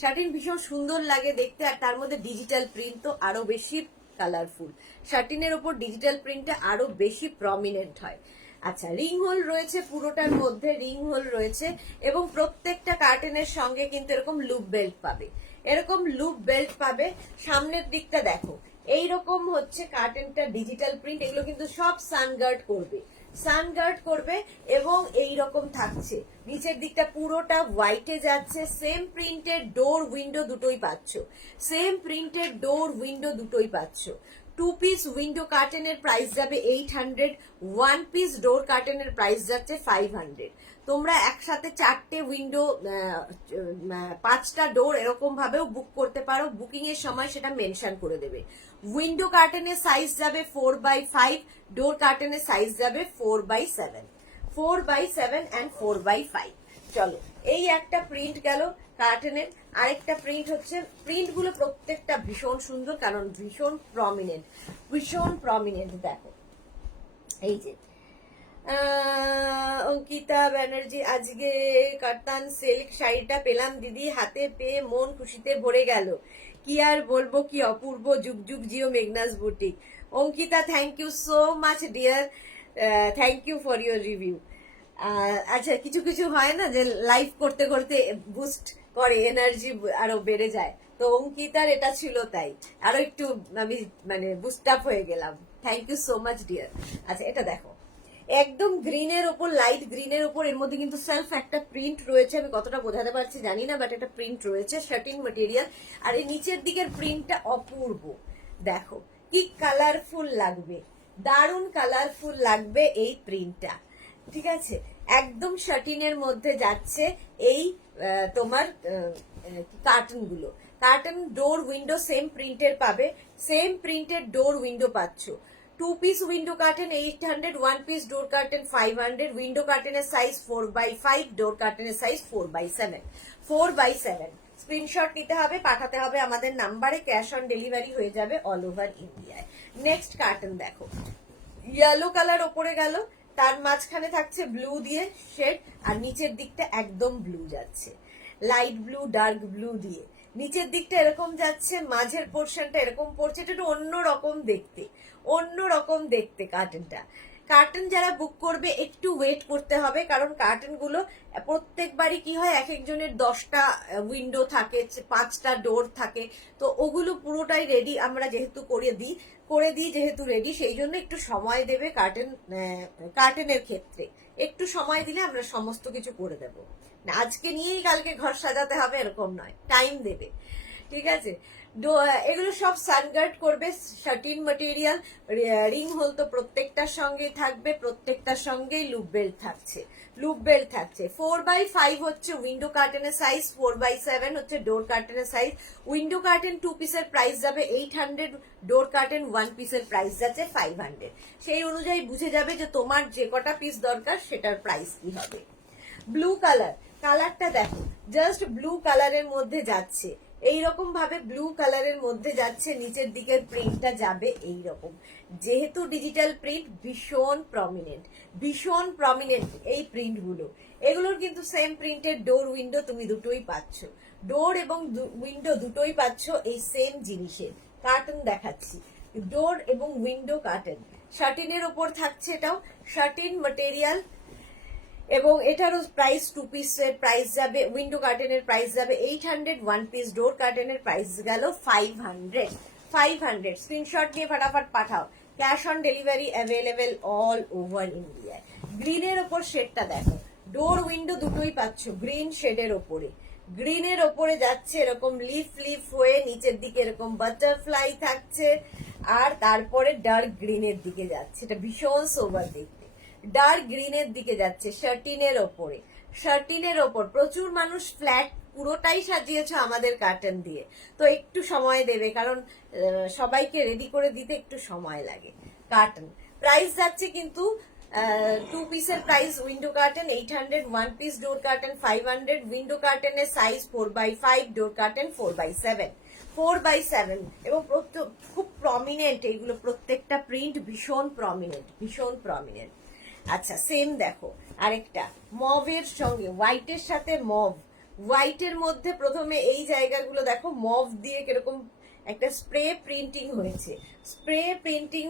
শাটিন ভীষণ সুন্দর লাগে দেখতে। আর তার মধ্যে ডিজিটাল প্রিন্ট তো আরো বেশি কালারফুল, শাটিনের ওপর ডিজিটাল প্রিন্টটা আরো বেশি প্রমিনেন্ট হয়। আচ্ছা, রিং হোল রয়েছে, পুরোটার মধ্যে রিং হোল রয়েছে, এবং প্রত্যেকটা কার্টেনের সঙ্গে কিন্তু এরকম লুপ বেল্ট পাবে। সামনের দিকটা দেখো, এইরকম হচ্ছে কার্টেনটা, ডিজিটাল প্রিন্ট। এগুলো কিন্তু সব সানগার্ড করবে এবং এই রকম থাকছে। নিচের দিকটা পুরোটা হোয়াইটে যাচ্ছে। সেম প্রিন্টের ডোর উইন্ডো দুটোই পাচ্ছ। 2 পিস উইন্ডো কার্টেনের প্রাইস যাবে 800, 1 পিস ডোর কার্টেনের প্রাইস যাচ্ছে 500। তোমরা একসাথে 4টে উইন্ডো, 5টা ডোর এরকম ভাবেও বুক করতে পারো, বুকিং এর সময় সেটা মেনশন করে দেবে। উইন্ডো কার্টেনের সাইজ যাবে 4x5, ডোর কার্টেনের সাইজ যাবে 4x7 and 4x5। চলো, এই একটা প্রিন্ট গেল কার্টেনের। আরেকটা প্রিন্ট হচ্ছে, প্রিন্ট গুলো প্রত্যেকটা ভীষণ সুন্দর, কারণ ভীষণ প্রমিনেন্ট। দেখো এই যে অঙ্কিতা ব্যানার্জি, আজকে কাতান সিল্ক শাড়িটা পেলাম দিদি, হাতে পেয়ে মন খুশিতে ভরে গেল। কি আর বলবো, কি অপূর্ব, যুগ যুগ জিও Meghna's boutique. Ankita, thank you so much dear, thank you for your review. আচ্ছা, কিছু কিছু হয় না যে লাইভ করতে করতে বুস্ট করে, এনার্জি আরো বেড়ে যায়, তো অঙ্কিতার এটা ছিল তাই, আরো একটু আমি বুস্ট আপ হয়ে গেলাম। Thank you so much dear. আচ্ছা, এটা দেখো, একদম গ্রিনের ওপর, লাইট গ্রিনের ওপর, এর মধ্যে কিন্তু সেলফ একটা প্রিন্ট রয়েছে। আমি কতটা বোঝাতে পারছি জানি না, বাট একটা প্রিন্ট রয়েছে, শার্টিং ম্যাটেরিয়াল। আর এই নিচের দিকের প্রিন্টটা অপূর্ব, দেখো কি কালারফুল লাগবে, দারুণ কালারফুল লাগবে এই প্রিন্টটা। ঠিক আছে, একদম শার্টিনের মধ্যে যাচ্ছে এই তোমার কার্টন ডোর উইন্ডো সেম প্রিন্টের পাবে, সেম প্রিন্টের ডোর উইন্ডো পাচ্ছ। 2 piece window curtain 800, 1 piece door curtain 500। Window কার্টেনের সাইজ 4x5, ডোর কার্টেনের সাইজ 4x7। স্ক্রিনশট নিতে হবে, পাঠাতে হবে আমাদের নাম্বারে, ক্যাশ অন ডেলিভারি হয়ে যাবে অল ওভার ইন্ডিয়ায়। নেক্সট কার্টন দেখো, ইয়েলো কালার ওপরে গেল, তার মাঝখানে থাকছে ব্লু দিয়ে শেড, আর নিচের দিকটা একদম ব্লু যাচ্ছে, লাইট ব্লু ডার্ক ব্লু দিয়ে নিচের দিকটা এরকম যাচ্ছে, মাঝের পোর্শনটা এরকম পড়ছে, এটা একটু অন্যরকম দেখতে কার্টনটা। কার্টন যারা বুক করবে একটু ওয়েট করতে হবে, কারণ কার্টন গুলো প্রত্যেকবারই কি হয়, এক একজনের 10টা উইন্ডো থাকে, 5টা ডোর থাকে, তো ওগুলো পুরোটাই রেডি আমরা যেহেতু করে দিই যেহেতু রেডি, সেই জন্য একটু সময় দেবে কার্টেনের ক্ষেত্রে একটু সময় দিলে আমরা সমস্ত কিছু করে দেব। আজকে নিয়েই কালকে ঘর সাজাতে হবে এরকম নয়, টাইম দেবে, ঠিক আছে। এগুলো সব সানগার্ড করবে, শার্টিন ম্যাটেরিয়াল, রিং হোল তো প্রত্যেকটার সঙ্গে থাকবে, প্রত্যেকটার সঙ্গেই লুপ বেল্ট থাকছে। 4x5 হচ্ছে উইন্ডো কার্টেনের সাইজ, 4x7 হচ্ছে ডোর কার্টেনের সাইজ। উইন্ডো কার্টেন 2 পিসের প্রাইস যাবে 800, ডোর কার্টেন 1 পিসের প্রাইস যাচ্ছে 500। সেই অনুযায়ী বুঝে যাবে যে তোমার যে কটা পিস দরকার সেটার প্রাইস কি হবে। ব্লু কালারটা দেখো, জাস্ট ব্লু কালারের মধ্যে যাচ্ছে, এইরকম ভাবে ব্লু কালারের মধ্যে যাচ্ছে, নিচের দিকের প্রিন্টটা যাবে এইরকম। যেহেতু ডিজিটাল প্রিন্ট ভীষণ প্রমিনেন্ট এই প্রিন্টগুলো, এগুলোর কিন্তু সেম প্রিন্টের ডোর উইন্ডো তুমি দুটোই পাচ্ছ, ডোর এবং উইন্ডো দুটোই পাচ্ছ এই সেম জিনিসের। কার্টন দেখাচ্ছি, ডোর এবং উইন্ডো কার্টন, শার্টিনের ওপর থাকছে, এটাও শার্টিন ম্যাটেরিয়াল, এবং এটারও প্রাইস 2 পিসের প্রাইস যাবে, উইন্ডো কার্টেনের প্রাইস যাবে 800, 1 পিস ডোর কার্টেনের প্রাইস গেল 500। স্ক্রিনশট নিয়ে ফটাফট পাঠাও, cash on delivery available all over ইন্ডিয়ায়। গ্রিনের ওপর শেডটা দেখো, ডোর উইন্ডো দুটোই পাচ্ছ গ্রিন শেডের ওপরে, গ্রিনের ওপরে যাচ্ছে এরকম লিফ হয়ে, নিচের দিকে এরকম বাটারফ্লাই থাকছে, আর তারপরে ডার্ক গ্রিনের দিকে যাচ্ছে, এটা ভীষণ সোবার দেখতে, ডার্ক গ্রিনের দিকে যাচ্ছে শার্টিনের ওপর প্রচুর মানুষ ফ্ল্যাট পুরোটাই সাজিয়েছে আমাদের কার্টন দিয়ে, তো একটু সময় দেবে, কারণ সবাইকে রেডি করে দিতে একটু সময় লাগে। কার্টন প্রাইস যাচ্ছে কিন্তু 2 পিসের price, window curtain 800, 1 piece door curtain 500, window কার্টেনের size 4x5, door curtain 4x7 এবং খুব প্রমিনেন্ট এইগুলো, প্রত্যেকটা প্রিন্ট ভীষণ প্রমিনেন্ট। আচ্ছা, সেম দেখো আরেকটা মভের সঙ্গে হোয়াইটের সাথে হোয়াইটের মধ্যে প্রথমে এই জায়গাগুলো দেখো মভ দিয়ে কিরকম একটা স্প্রে প্রিন্টিং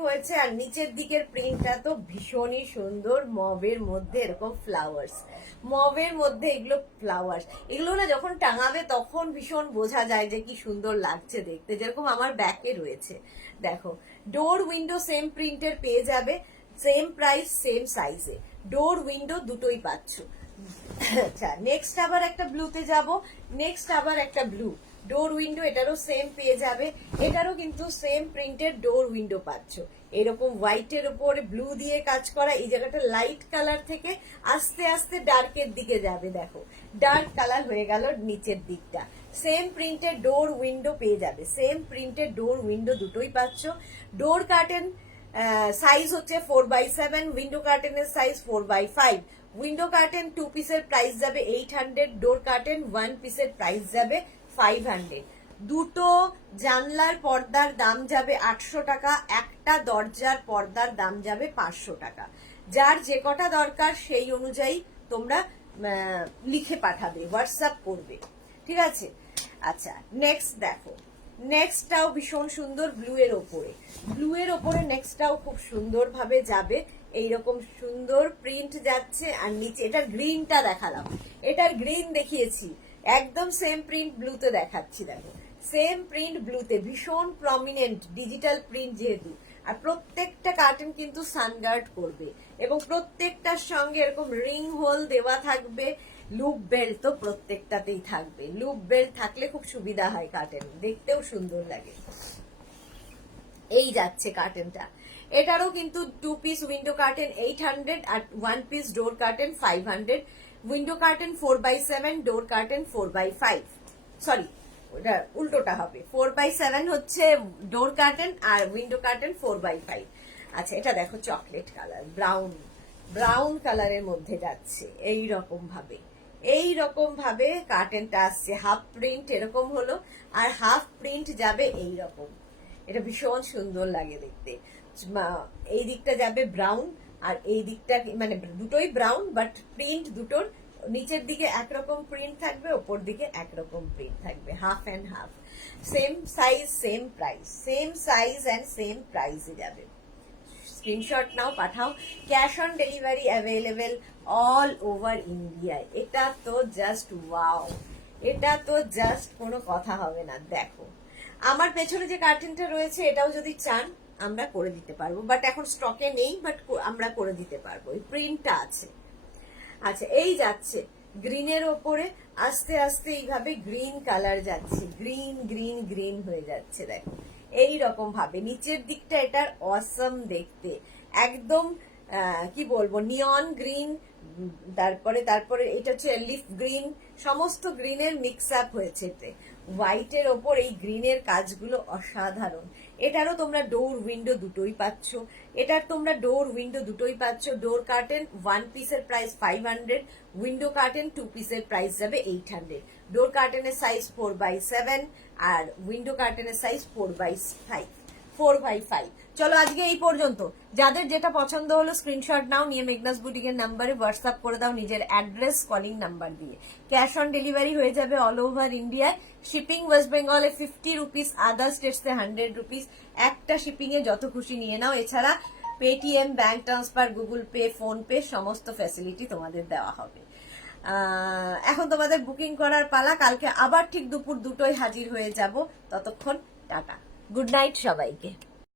হয়েছে, আর নিচের দিকের প্রিন্টটা তো ভীষণই সুন্দর, মভের মধ্যে এরকম ফ্লাওয়ার্স, এগুলো না যখন টাঙাবে তখন ভীষণ বোঝা যায় যে কি সুন্দর লাগছে দেখতে, যেরকম আমার ব্যাকে রয়েছে দেখো। ডোর উইন্ডো সেম প্রিন্টের পেয়ে যাবে, সেম প্রাইস সেম সাইজে, ডোর উইন্ডো দুটোই পাচ্ছ। আচ্ছা, নেক্সট আবার একটা ব্লু, ডোর উইন্ডো, এটারও সেম পেয়ে যাবে, এটারও কিন্তু সেম প্রিন্টের ডোর উইন্ডো পাচ্ছ, এরকম হোয়াইটের উপরে ব্লু দিয়ে কাজ করা, এই জায়গাটা লাইট কালার থেকে আস্তে আস্তে ডার্কের দিকে যাবে, দেখো ডার্ক কালার হয়ে গেল নিচের দিকটা, সেম প্রিন্টের ডোর উইন্ডো পেয়ে যাবে, সেম প্রিন্টের ডোর উইন্ডো দুটোই পাচ্ছ। ডোর কার্টেন সাইজ হচ্ছে 4x7, উইন্ডো কার্টেনের সাইজ 4x5, উইন্ডো কার্টেন 2 পিসের প্রাইস যাবে 800, ডোর কার্টেন 1 পিসের প্রাইস যাবে 500। দুটো জানলার পর্দার দাম যাবে 800 টাকা, একটা দরজার পর্দার দাম যাবে 500 টাকা। যার যে কটা দরকার সেই অনুযায়ী তোমরা লিখে পাঠাবে, হোয়াটসঅ্যাপ করবে, ঠিক আছে। আচ্ছা, নেক্সট দেখো, নেক্সটটাও ভীষণ সুন্দর, ব্লু এর ওপরে নেক্সটটাও খুব সুন্দর ভাবে যাবে, এইরকম সুন্দর প্রিন্ট যাচ্ছে, আর নিচে এটার গ্রিনটা দেখালাম, এটার গ্রিন দেখিয়েছি, একদম সেম প্রিন্ট ব্লুতে দেখাচ্ছি, দেখো সেম প্রিন্ট ব্লুতে, ভীষণ প্রমিনেন্ট ডিজিটাল প্রিন্ট যেহেতু, আর প্রত্যেকটা কার্টন কিন্তু সানগার্ড করবে, এবং প্রত্যেকটার সঙ্গে এরকম রিং হোল দেওয়া থাকবে, লুপ বেল্ট তো প্রত্যেকটাতেই থাকবে, লুপ বেল্ট থাকলে খুব সুবিধা হয়, কার্টেন দেখতেও সুন্দর লাগে। এই যাচ্ছে কার্টেনটা, এটারও কিন্তু 2 পিস উইন্ডো কার্টেন 800, আর 1 piece door curtain 500, window curtain 4x7, ডোর কার্টেন 4x5, সরি ওটা উল্টোটা হবে, 4x7 হচ্ছে ডোর কার্টেন আর উইন্ডো কার্টেন 4x5। আচ্ছা, এটা দেখো চকলেট কালার, ব্রাউন কালারের মধ্যে যাচ্ছে, এই রকম ভাবে কার্টেনটা আসছে, হাফ প্রিন্ট এরকম হলো, আর হাফ প্রিন্ট যাবে এইরকম, এটা ভীষণ সুন্দর লাগে দেখতে। এই দিকটা যাবে ব্রাউন, আর এই দিকটা মানে দুটোই ব্রাউন, বাট প্রিন্ট দুটোর নিচের দিকে একরকম প্রিন্ট থাকবে, ওপর দিকে একরকম প্রিন্ট থাকবে, half and half. Same size same price, same size and same প্রাইসে যাবে। Screenshot now, Pathao. Cash on delivery available all over ইন্ডিয়ায়। এটা তো জাস্ট ওয়াও, এটা তো জাস্ট কোনো কথা হবে না। দেখো আমার পেছনে যে কার্টেনটা রয়েছে এটাও যদি চান আমরা করে দিতে পারবো, বাট এখন স্টকে নেই, বাট আমরা করে দিতে পারবো, এই প্রিন্টটা আছে। আচ্ছা, এই যাচ্ছে গ্রিনের ওপরে আস্তে আস্তে এইভাবে গ্রিন কালার যাচ্ছে, গ্রিন গ্রিন গ্রিন হয়ে যাচ্ছে। দেখো এই রকম ভাবে নিচের দিকটা এটার অসম দেখতে, একদম কি বলবো, নিয়ন গ্রিন, তারপরে তারপরে এটা হচ্ছে লিফ গ্রিন, সমস্ত গ্রিনের মিক্স আপ হয়েছে। হোয়াইটের ওপর এই গ্রিনের কাজগুলো অসাধারণ। এটারও তোমরা ডোর উইন্ডো দুটোই পাচ্ছ, এটার তোমরা ডোর উইন্ডো দুটোই পাচ্ছ। ডোর কার্টেন 1 পিসের প্রাইস 500, উইন্ডো কার্টেন 2 পিসের প্রাইস যাবে 800। ডোর কার্টেনের সাইজ 4x7 আর উইন্ডো কার্টেনের সাইজ 4x5। চলো আজকে এই পর্যন্ত। যাদের যেটা পছন্দ হলো স্ক্রিনশট নাও, নিয়ে মেঘনাস বুটিকের নাম্বারে হোয়াটসঅ্যাপ করে দাও নিজের অ্যাড্রেস কলিং নাম্বার দিয়ে। ক্যাশ অন ডেলিভারি হয়ে যাবে অল ওভার ইন্ডিয়ায়। শিপিং ওয়েস্ট বেঙ্গলে 50 রুপিস, আদার স্টেটসে 100 রুপিস। একটা শিপিং এ যত খুশি নিয়ে নাও। এছাড়া Paytm, bank transfer, Google pay, phone pay সমস্ত ফ্যাসিলিটি তোমাদের দেওয়া হবে। এখন তোমাদের বুকিং করার পালা। কালকে আবার ঠিক দুপুর 2টোয় হাজির হয়ে যাব। ততক্ষণ টাটা, গুড নাইট সবাইকে।